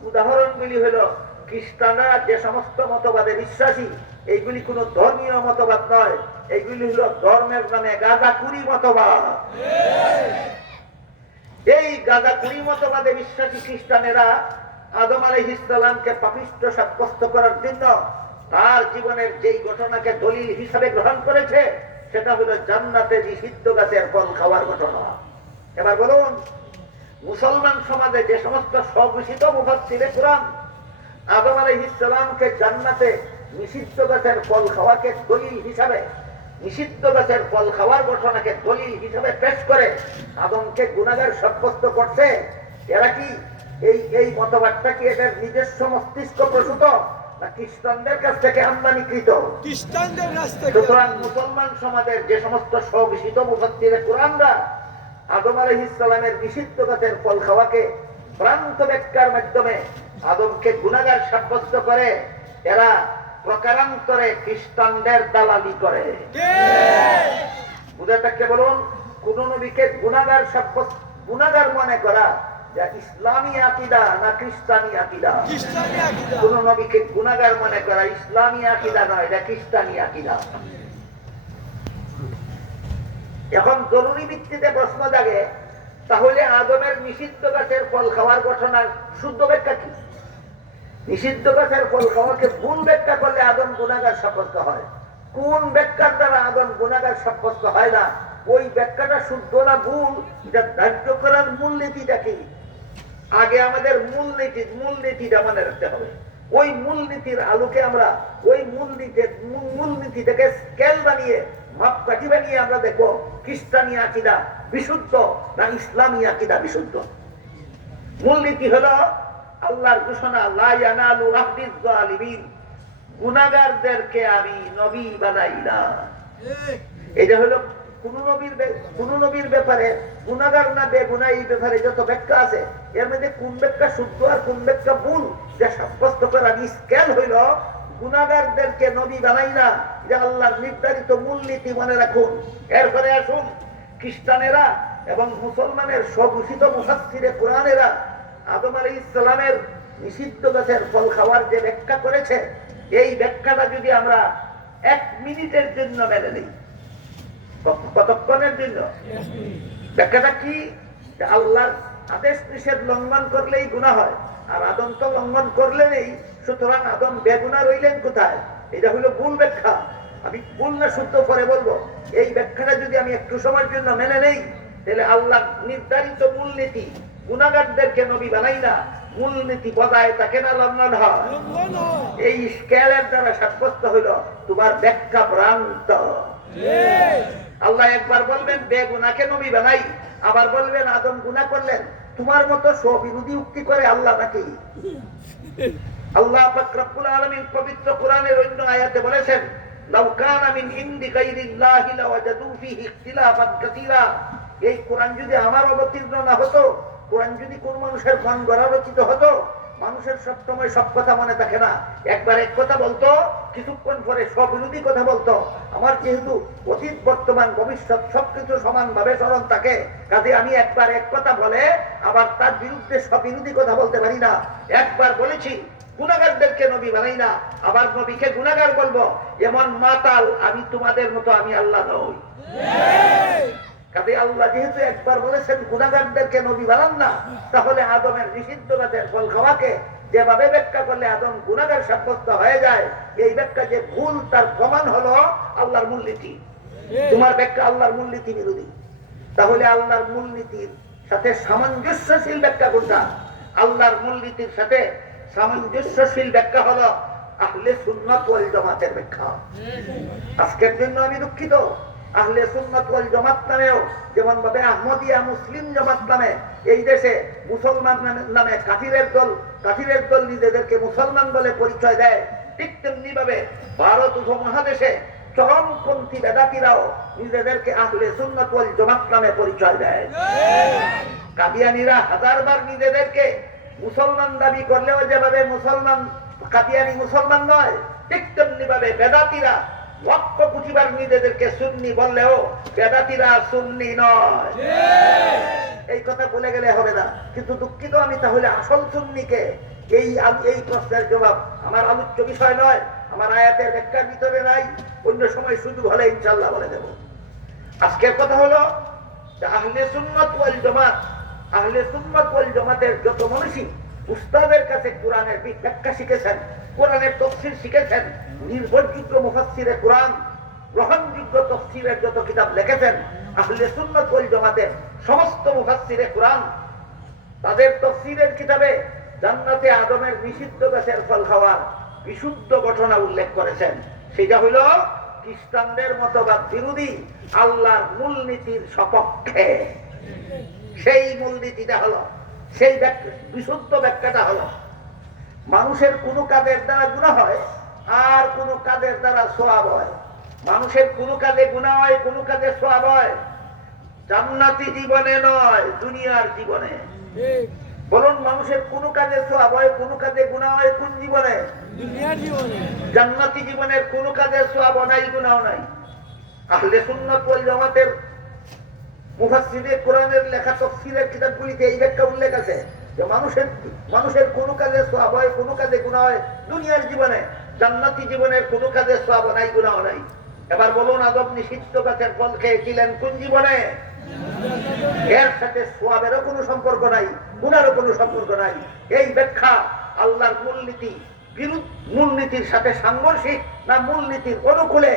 উদাহরণগুলি হলো খ্রিস্টানরা যে সমস্ত মতবাদে বিশ্বাসী, এইগুলি কোন ধর্মীয় মতবাদ নয়, এইগুলি হলো ধর্মের নামে গাঁজাকুরি মতবাদ। এই গাঁজাকুরি মতবাদে বিশ্বাসী খ্রিস্টানেরা আদম আলাইহিস সালামকে পাপিষ্ঠ সাব্যস্ত করার জন্য তার জীবনের যেই ঘটনাকে দলিল হিসাবে গ্রহণ করেছে, সেটা হলো জান্নাতে নিষিদ্ধ গাছের ফল খাওয়ার ঘটনা। এবার বলুন, মুসলমান সমাজে যে সমস্ত স্বঘোষিত মুফাসসিরে কুরআন আদম আলাইহিস সালামকে জান্নাতে নিষিদ্ধ গাছের ফল খাওয়াকে দলিল হিসাবে, নিষিদ্ধ গাছের ফল খাওয়ার ঘটনাকে দলিল হিসাবে পেশ করে আদমকে গুনাহগার সাব্যস্ত করছে, এরা কি এই মতবাদটা কি এদের নিজস্ব মস্তিষ্ক প্রসূত না খ্রিস্টানদের কাছ থেকে আমদানিকৃত? খ্রিস্টানদের কাছ থেকে। সুতরাং মুসলমান সমাজের যে সমস্ত স্বঘোষিত মুফাসসিরে কুরআনরা আদম আলাইহিস সালামের নিষিদ্ধ গাছের ফল খাওয়াকে ভ্রান্ত ব্যাখ্যার মাধ্যমে আদমকে গুনাহগার সাব্যস্ত করে, এরা প্রকারান্তরে খ্রিস্টানদের দালালি করে। বুঝে থাকতে বলুন, কোন নবীকে গুনাহগার সাব্যস্ত, গুনাহগার মনে করা যা ইসলামী আকীদা না খ্রিস্টানি আকীদা? খ্রিস্টানি আকীদা। কোন নবীকে গুনাহগার মনে করা ইসলামী আকীদা নয়, এটা খ্রিস্টানি আকীদা। এখন জরুরি ভিত্তিতে প্রশ্ন জাগে, তাহলে আদমের নিষিদ্ধ গাছের ফল খাওয়ার ঘটনার শুদ্ধ ব্যাখ্যা কি? নিষিদ্ধ গাছের ফল খাওয়াকে ভুল ব্যাখ্যা করলে আদম গুনাহগার সাব্যস্ত হয়। কোন ব্যাখ্যার দ্বারা আদম গুনাহগার সাব্যস্ত হয় না? ওই ব্যাখ্যাটা শুদ্ধ না ভুল, এটা ধার্য করার মূলনীতিটা কি? আগে আমাদের মূলনীতিটা মনে রাখতে হবে। ওই মূলনীতির আলোকে আমরা ওই মূলনীতিটাকে স্কেল বানিয়ে, মাপকাঠি বানিয়ে আমরা দেখবো খ্রিস্টানি আকীদা বিশুদ্ধ না ইসলামী আকীদা বিশুদ্ধ। মূলনীতি হলো আল্লাহর ঘোষণা, লা ইয়ানালু আহদিজ জালিমিন, গুনাহগারদেরকে আমি নবী বানাই না। এটা হলো কোন নবীর ব্যাপারে গুনাহগার না বেগুনাহ, এই ব্যাপারে যত ব্যাখ্যা আছে, এর মধ্যে কোন ব্যাখ্যা শুদ্ধ আর কোন ব্যাখ্যা ভুল, যা সাব্যস্ত করার স্কেল হইল গুনাহগারদেরকে নবী বানাই না, যে আল্লাহর নির্ধারিত মূলনীতি মনে রাখুন। এরপরে আসুন, খ্রিস্টানেরা এবং মুসলমানের স্বঘোষিত মুফাসসিরে কুরআনেরা আদম আলাইহিস সালামের নিষিদ্ধ গাছের ফল খাওয়ার যে ব্যাখ্যা করেছে, এই ব্যাখ্যাটা যদি আমরা 1 মিনিটের জন্য মেনে নিই, কতক্ষণের জন্য? ব্যাখ্যাটা কি? আল্লাহর আদেশ নিষেধ লঙ্ঘন করলেই গুনাহ হয়, আর আদম তো লঙ্ঘন করলেন এই, সুতরাং আদম বেগুনাহ রইলেন কোথায়? এটা হলো ভুল ব্যাখ্যা। আমি ভুল না শুদ্ধ পরে বলবো। এই ব্যাখ্যাটা যদি আমি একটু সময়ের জন্য মেনে নেই, তাহলে আল্লাহ নির্ধারিত মূলনীতি গুনাহগারদেরকে নবী বানাই না, মূলনীতি বজায় থাকে না, লঙ্ঘন হয়। এই স্কেলের দ্বারা সাব্যস্ত হইল তোমার ব্যাখ্যা ভ্রান্ত। আল্লাহ একবার বলবেন বেগুনাহকে নবী বানাই, আবার বলবেন আদম গুনাহ করলেন। তোমার মতো স্ববিরোধী উক্তি করে আল্লাহ নাকি? আল্লাহ পাক রব্বুল আলামিন পবিত্র কোরআনের অন্য আয়াতে বলেছেন, লাউ কানা মিন ইনদি গায়রিল্লাহি লাওয়াজাদু ফীহি ইখতিলাফান কাসীরা। এই কোরআন যদি আমার অবতীর্ণ না হতো, কোরআন যদি কোন মানুষের মন গড়া রচিত হতো, মানুষের সব সময় সব কথা মনে থাকে না। একবার এক কথা বলতো, কিছুক্ষণ পরে স্ববিরোধী কথা বলতো। আমার যেহেতু অতীত বর্তমান ভবিষ্যৎ সবকিছু সমানভাবে স্মরণ থাকে, কাজে আমি একবার এক কথা বলে আবার তার বিরুদ্ধে স্ববিরোধী কথা বলতে পারি না। একবার বলেছি গুনাহগারদেরকে নবী বানাই না, আবার নবীকে গুনাহগার বলবো, এমন মাতাল আমি তোমাদের মতো আমি আল্লাহ নই। কাজে আল্লাহ যেহেতু একবার বলেছেন গুনাহগারদেরকে নবী বানান না, তাহলে আদমের নিষিদ্ধ গাছের ফল খাওয়াকে যেভাবে ব্যাখ্যা করলে আদম গুনাহগার সাব্যস্ত হয়ে যায়, এই ব্যাখ্যা যে ভুল তার প্রমাণ হলো আল্লাহর মূলনীতি। তোমার ব্যাখ্যা আল্লাহর মূলনীতি বিরোধী। তাহলে আল্লাহর মূলনীতির সাথে সামঞ্জস্যশীল ব্যাখ্যা কোনটা? আল্লাহর মূলনীতির সাথে সামঞ্জস্যশীল ব্যাখ্যা হলো আহলে সুন্নাত ওয়াল জামাতের ব্যাখ্যা। আজকের জন্য আমি দুঃখিত, আহলে সুন্নাত ওয়াল জামাত নামেও যেমন ভাবে আহমদিয়া মুসলিম জামাত নামে এই দেশে মুসলমান নামে কাফিরের দল নিজেদেরকে মুসলমান বলে পরিচয় দেয়, ঠিক তেমনি ভাবে ভারত উপমহাদেশে চরমপন্থী বেদাতীরাও নিজেদেরকে আহলে সুন্নাত ওয়াল জামাত নামে পরিচয় দেয়। কাদিয়ানীরা হাজারবার নিজেদেরকে মুসলমান দাবি করলেও যেভাবে মুসলমান কাদিয়ানী মুসলমান নয়, ঠিক তেমনি ভাবে বেদাতীরা লক্ষ কোটিবার নিজেদেরকে সুন্নি বললেও বেদাতীরা সুন্নি নয়। এই কথা বলে গেলে হবে না। কিন্তু দুঃখিত আমি, তাহলে আসল সুন্নিকে? এই প্রশ্নের জবাব আমার আলোচ্য বিষয় নয়, আমার আয়াতের ব্যাখ্যার ভিতরে নাই, অন্য সময় সুযোগ হলে ইনশাআল্লাহ বলে দেব। আজকের কথা হলো আহলে সুন্নাত ওয়াল জামাত, আহলে সুন্নাত ওয়াল জামাতের যত মানুষই উস্তাদের কাছে কোরআনের ব্যাখ্যা শিখেছেন, কোরআনের তাফসীর শিখেছেন, নির্ভরযোগ্য মুফাসসিরে কোরআন, গ্রহণযোগ্য তাফসীরের যত কিতাব লিখেছেন আহলে সুন্নাত ওয়াল জামাতের সমস্ত মুফাসসিরে কোরআন, তাদের তাফসীরের কিতাবে জান্নাতে আদমের নিষিদ্ধ গাছের ফল খাওয়ার বিশুদ্ধ ঘটনা উল্লেখ করেছেন। সেটা হইল খ্রিস্টানদের মতবাদ বিরোধী, আল্লাহর মূলনীতির সপক্ষে। সেই মূলনীতিটা হলো, সেই বিশুদ্ধ ব্যাখ্যাটা হলো, মানুষের কোন কাজের দ্বারা গুনাহ হয় আর কোন কাজের দ্বারা সওয়াব হয়। মানুষের কোন কাজে গুনাহ হয়, কোন কাজে সওয়াব হয়, জান্নাতি জীবনে নয়, দুনিয়ার জীবনে। বলুন, মানুষের কোন কাজে সওয়াব হয়, কোন কাজে গুনাহ হয়, কোন জীবনে? দুনিয়ার জীবনে। জান্নাতি জীবনের কোন কাজে সওয়াব নাই, গুনাহ নাই। আহলে সুন্নাত ওয়াল জামাতের মুফাসসিরে কোরআনের লেখা তাফসীরের কিতাবগুলিতে এই ব্যাখ্যা উল্লেখ আছে যে মানুষের কোন কাজে সওয়াব হয়, কোন কাজে গুনাহ হয় দুনিয়ার জীবনে, জান্নাতি জীবনের কোন কাজে সওয়াব নাই, গুনাহ নাই। এবার বলুন, আদম নিষিদ্ধ গাছের ফল খেয়েছিলেন কোন জীবনে? এর সাথে সওয়াবেরও কোনো সম্পর্ক নাই, গুনাহরও কোনো সম্পর্ক নাই। এই ব্যাখ্যা আল্লাহর মূলনীতির সাথে সাংঘর্ষিক না মূলনীতির অনুকূলে?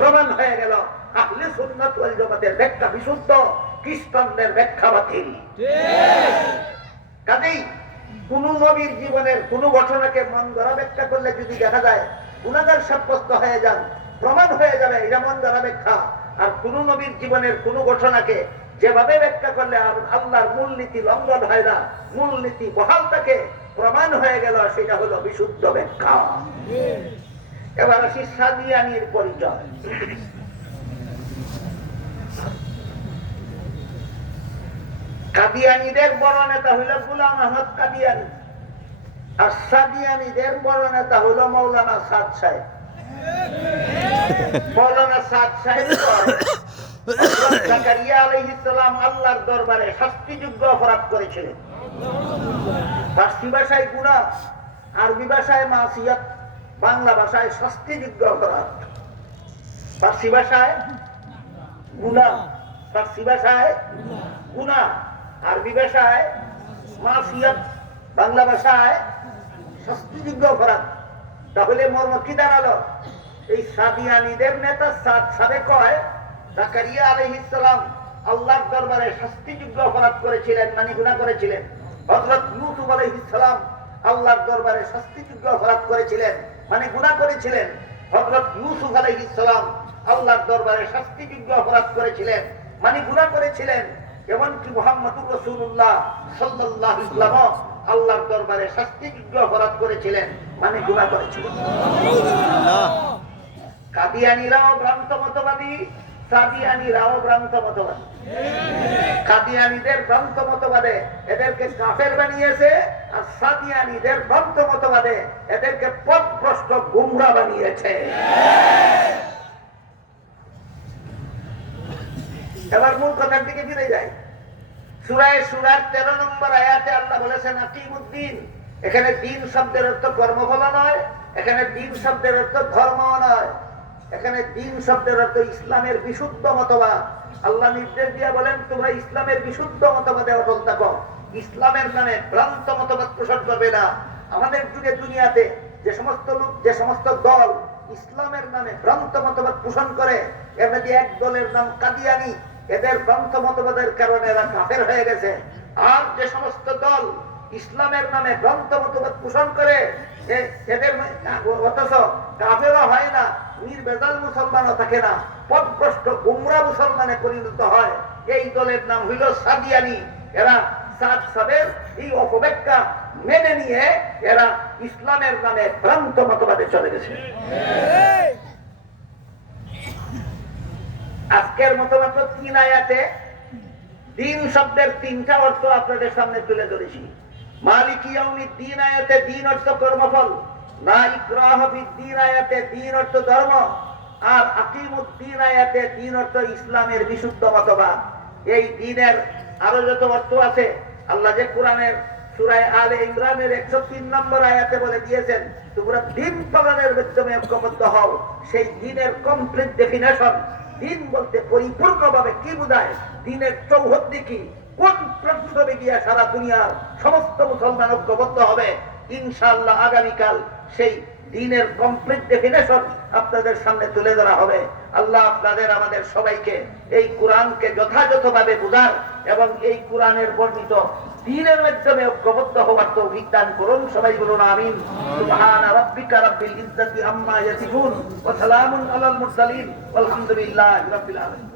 প্রমাণ হয়ে গেল আহলে সুন্নাত ওয়াল জামাতের ব্যাখ্যা বিশুদ্ধ, খ্রিস্টানদের ব্যাখ্যা বাতিল। কাজেই কোন নবীর জীবনের কোন ঘটনাকে মন গড়া ব্যাখ্যা করলে যদি দেখা যায় গুনাহগার সাব্যস্ত হয়ে যান, প্রমাণ হয়ে যাবে এটা মন গড়া ব্যাখ্যা। আর কোন নবীর জীবনের কোন ঘটনাকে যেভাবে ব্যাখ্যা করলে আল্লাহর মূলনীতি লঙ্ঘন হয় না, মূলনীতি বহাল থাকে, প্রমাণ হয়ে গেল, সেটা হলো বিশুদ্ধ ব্যাখ্যা। এবার আসি সাদিয়ানির পরিচয়। কাদিয়ানীদের বড় নেতা হইল গোলাম আহমদ কাদিয়ানী, আর সাদিয়ানীদের বড় নেতা হইল মৌলানা সাদ সাহেব। মৌলানা সাদ সাহেব জাকারিয়া আলাইহিস সালাম আল্লাহর দরবারে শাস্তিযোগ্য অপরাধ করেছিলেন। ফার্সি ভাষায় গুনাহ, আরবি ভাষায় মাসিয়াত, বাংলা ভাষায় শাস্তিযোগ্য অপরাধ। ফার্সি ভাষায় গুনাহ, ফার্সি ভাষায় গুনাহ, আরবি ভাষায় মাসিয়াত, বাংলা ভাষায় শাস্তিযোগ্য অপরাধ। তাহলে মর্ম কি দাঁড়ালো? এই সাদিয়ানীদের নেতা সাদ সাহেব কয় জাকারিয়া আলাইহিস সালাম আল্লাহর দরবারে শাস্তিযোগ্য অপরাধ করেছিলেন, মানে গুনাহ করেছিলেন। হযরত ইউসুফ আলাইহিস সালাম আল্লাহর দরবারে শাস্তিযোগ্য অপরাধ করেছিলেন, মানে গুনাহ করেছিলেন। হযরত ইউসুফ আলাইহিস সালাম আল্লাহর দরবারে শাস্তিযোগ্য অপরাধ করেছিলেন, মানে গুনাহ করেছিলেন। এমনকি মুহাম্মদুর রাসূলুল্লাহ সাল্লাল্লাহু আলাইহি ওয়াসাল্লাম আল্লাহর দরবারে শাস্তিযোগ্য অপরাধ করেছিলেন, মানে গুনাহ করেছিলেন। কাদিয়ানীরাও ভ্রান্ত মতবাদী, সাদিয়ানীরাও ভ্রান্ত মতবাদী। কাদিয়ানীদের ভ্রান্ত মতবাদে এদেরকে কাফের বানিয়েছে, আর সাদিয়ানীদের ভ্রান্ত মতবাদে এদেরকে পথভ্রষ্ট গুমরা বানিয়েছে। এবার মূল কথার দিকে ফিরে যাই। সূরা শুরার 13 নম্বর আয়াতে আল্লাহ বলেছেন আকিমুদ্দিন। এখানে দিন শব্দের অর্থ কর্মফল নয়, এখানে দিন শব্দের অর্থ ধর্ম নয়, এখানে দিন শব্দের অর্থ ইসলামের বিশুদ্ধ মতবাদ, আল্লাহ নির্দেশ দিয়ে বলেন তোমরা ইসলামের বিশুদ্ধ মতবাদে অটল থাকো, ইসলামের নামে ভ্রান্ত মতবাদ প্রসার করবে না। আমাদের যুগে দুনিয়াতে যে সমস্ত লোক, যে সমস্ত দল ইসলামের নামে ভ্রান্ত মতবাদ পোষণ করে, এর মধ্যে এক দলের নাম কাদিয়ানি, এদের ভ্রান্ত মতবাদের কারণে এরা কাফের হয়ে গেছে। আর যে সমস্ত দল ইসলামের নামে ভ্রান্ত মতবাদ পোষণ করে এদের অথচ কাফেরও হয় না, নির্বেজাল মুসলমানও থাকে না, পথভ্রষ্ট গুমরা মুসলমানে পরিণত হয়, এই দলের নাম হইল সাদিয়ানি। এরা সাদ সাবের এই অপব্যাখ্যা মেনে নিয়ে এরা ইসলামের নামে ভ্রান্ত মতবাদে চলে গেছে। আজকের মতো মাত্র 3 আয়াতে দিন শব্দের 3টা অর্থ আপনাদের সামনে তুলে ধরেছি। মালিকি ইয়াউমিদ্দিন আয়াতে দিন অর্থ কর্মফল, লা ইকরাহা ফিদ্দিন আয়াতে দিন অর্থ ধর্ম, আর আকিমুদ্দিন আয়াতে দিন অর্থ ইসলামের বিশুদ্ধ মতবাদ। এই দিনের আরো যত অর্থ আছে আল্লাহ যে কোরআনের সূরা আলে ইমরানের 103 নম্বর আয়াতে বলে দিয়েছেন তোমরা দিন পালনের মাধ্যমে ঐক্যবদ্ধ হও, সেই দিনের কমপ্লিট ডেফিনেশন, দিন বলতে পরিপূর্ণভাবে কি বোঝায়, দিনের চৌহদ্দি কি, কোন প্ল্যাটফর্মে গিয়ে সারা দুনিয়ার সমস্ত মুসলমান ঐক্যবদ্ধ হবে, ইনশাআল্লাহ আগামীকাল সেই দিনের কমপ্লিট ডেফিনেশন আপনাদের সামনে তুলে ধরা হবে। আল্লাহ আপনাদের আমাদের সবাইকে এই কোরআনকে যথাযথভাবে বোঝার এবং এই কোরআনের বর্ণিত দ্বীনের মাধ্যমে ঐক্যবদ্ধ হওয়ার তৌফিক দান করুন। সবাই বলুন আমিন। সুবহান রাব্বিকা রাব্বিল ইজ্জাতি আম্মা ইয়াসিফুন ওয়া সালামুন আলাল মুরসালিন ওয়ালহামদুলিল্লাহি রাব্বিল আলামিন।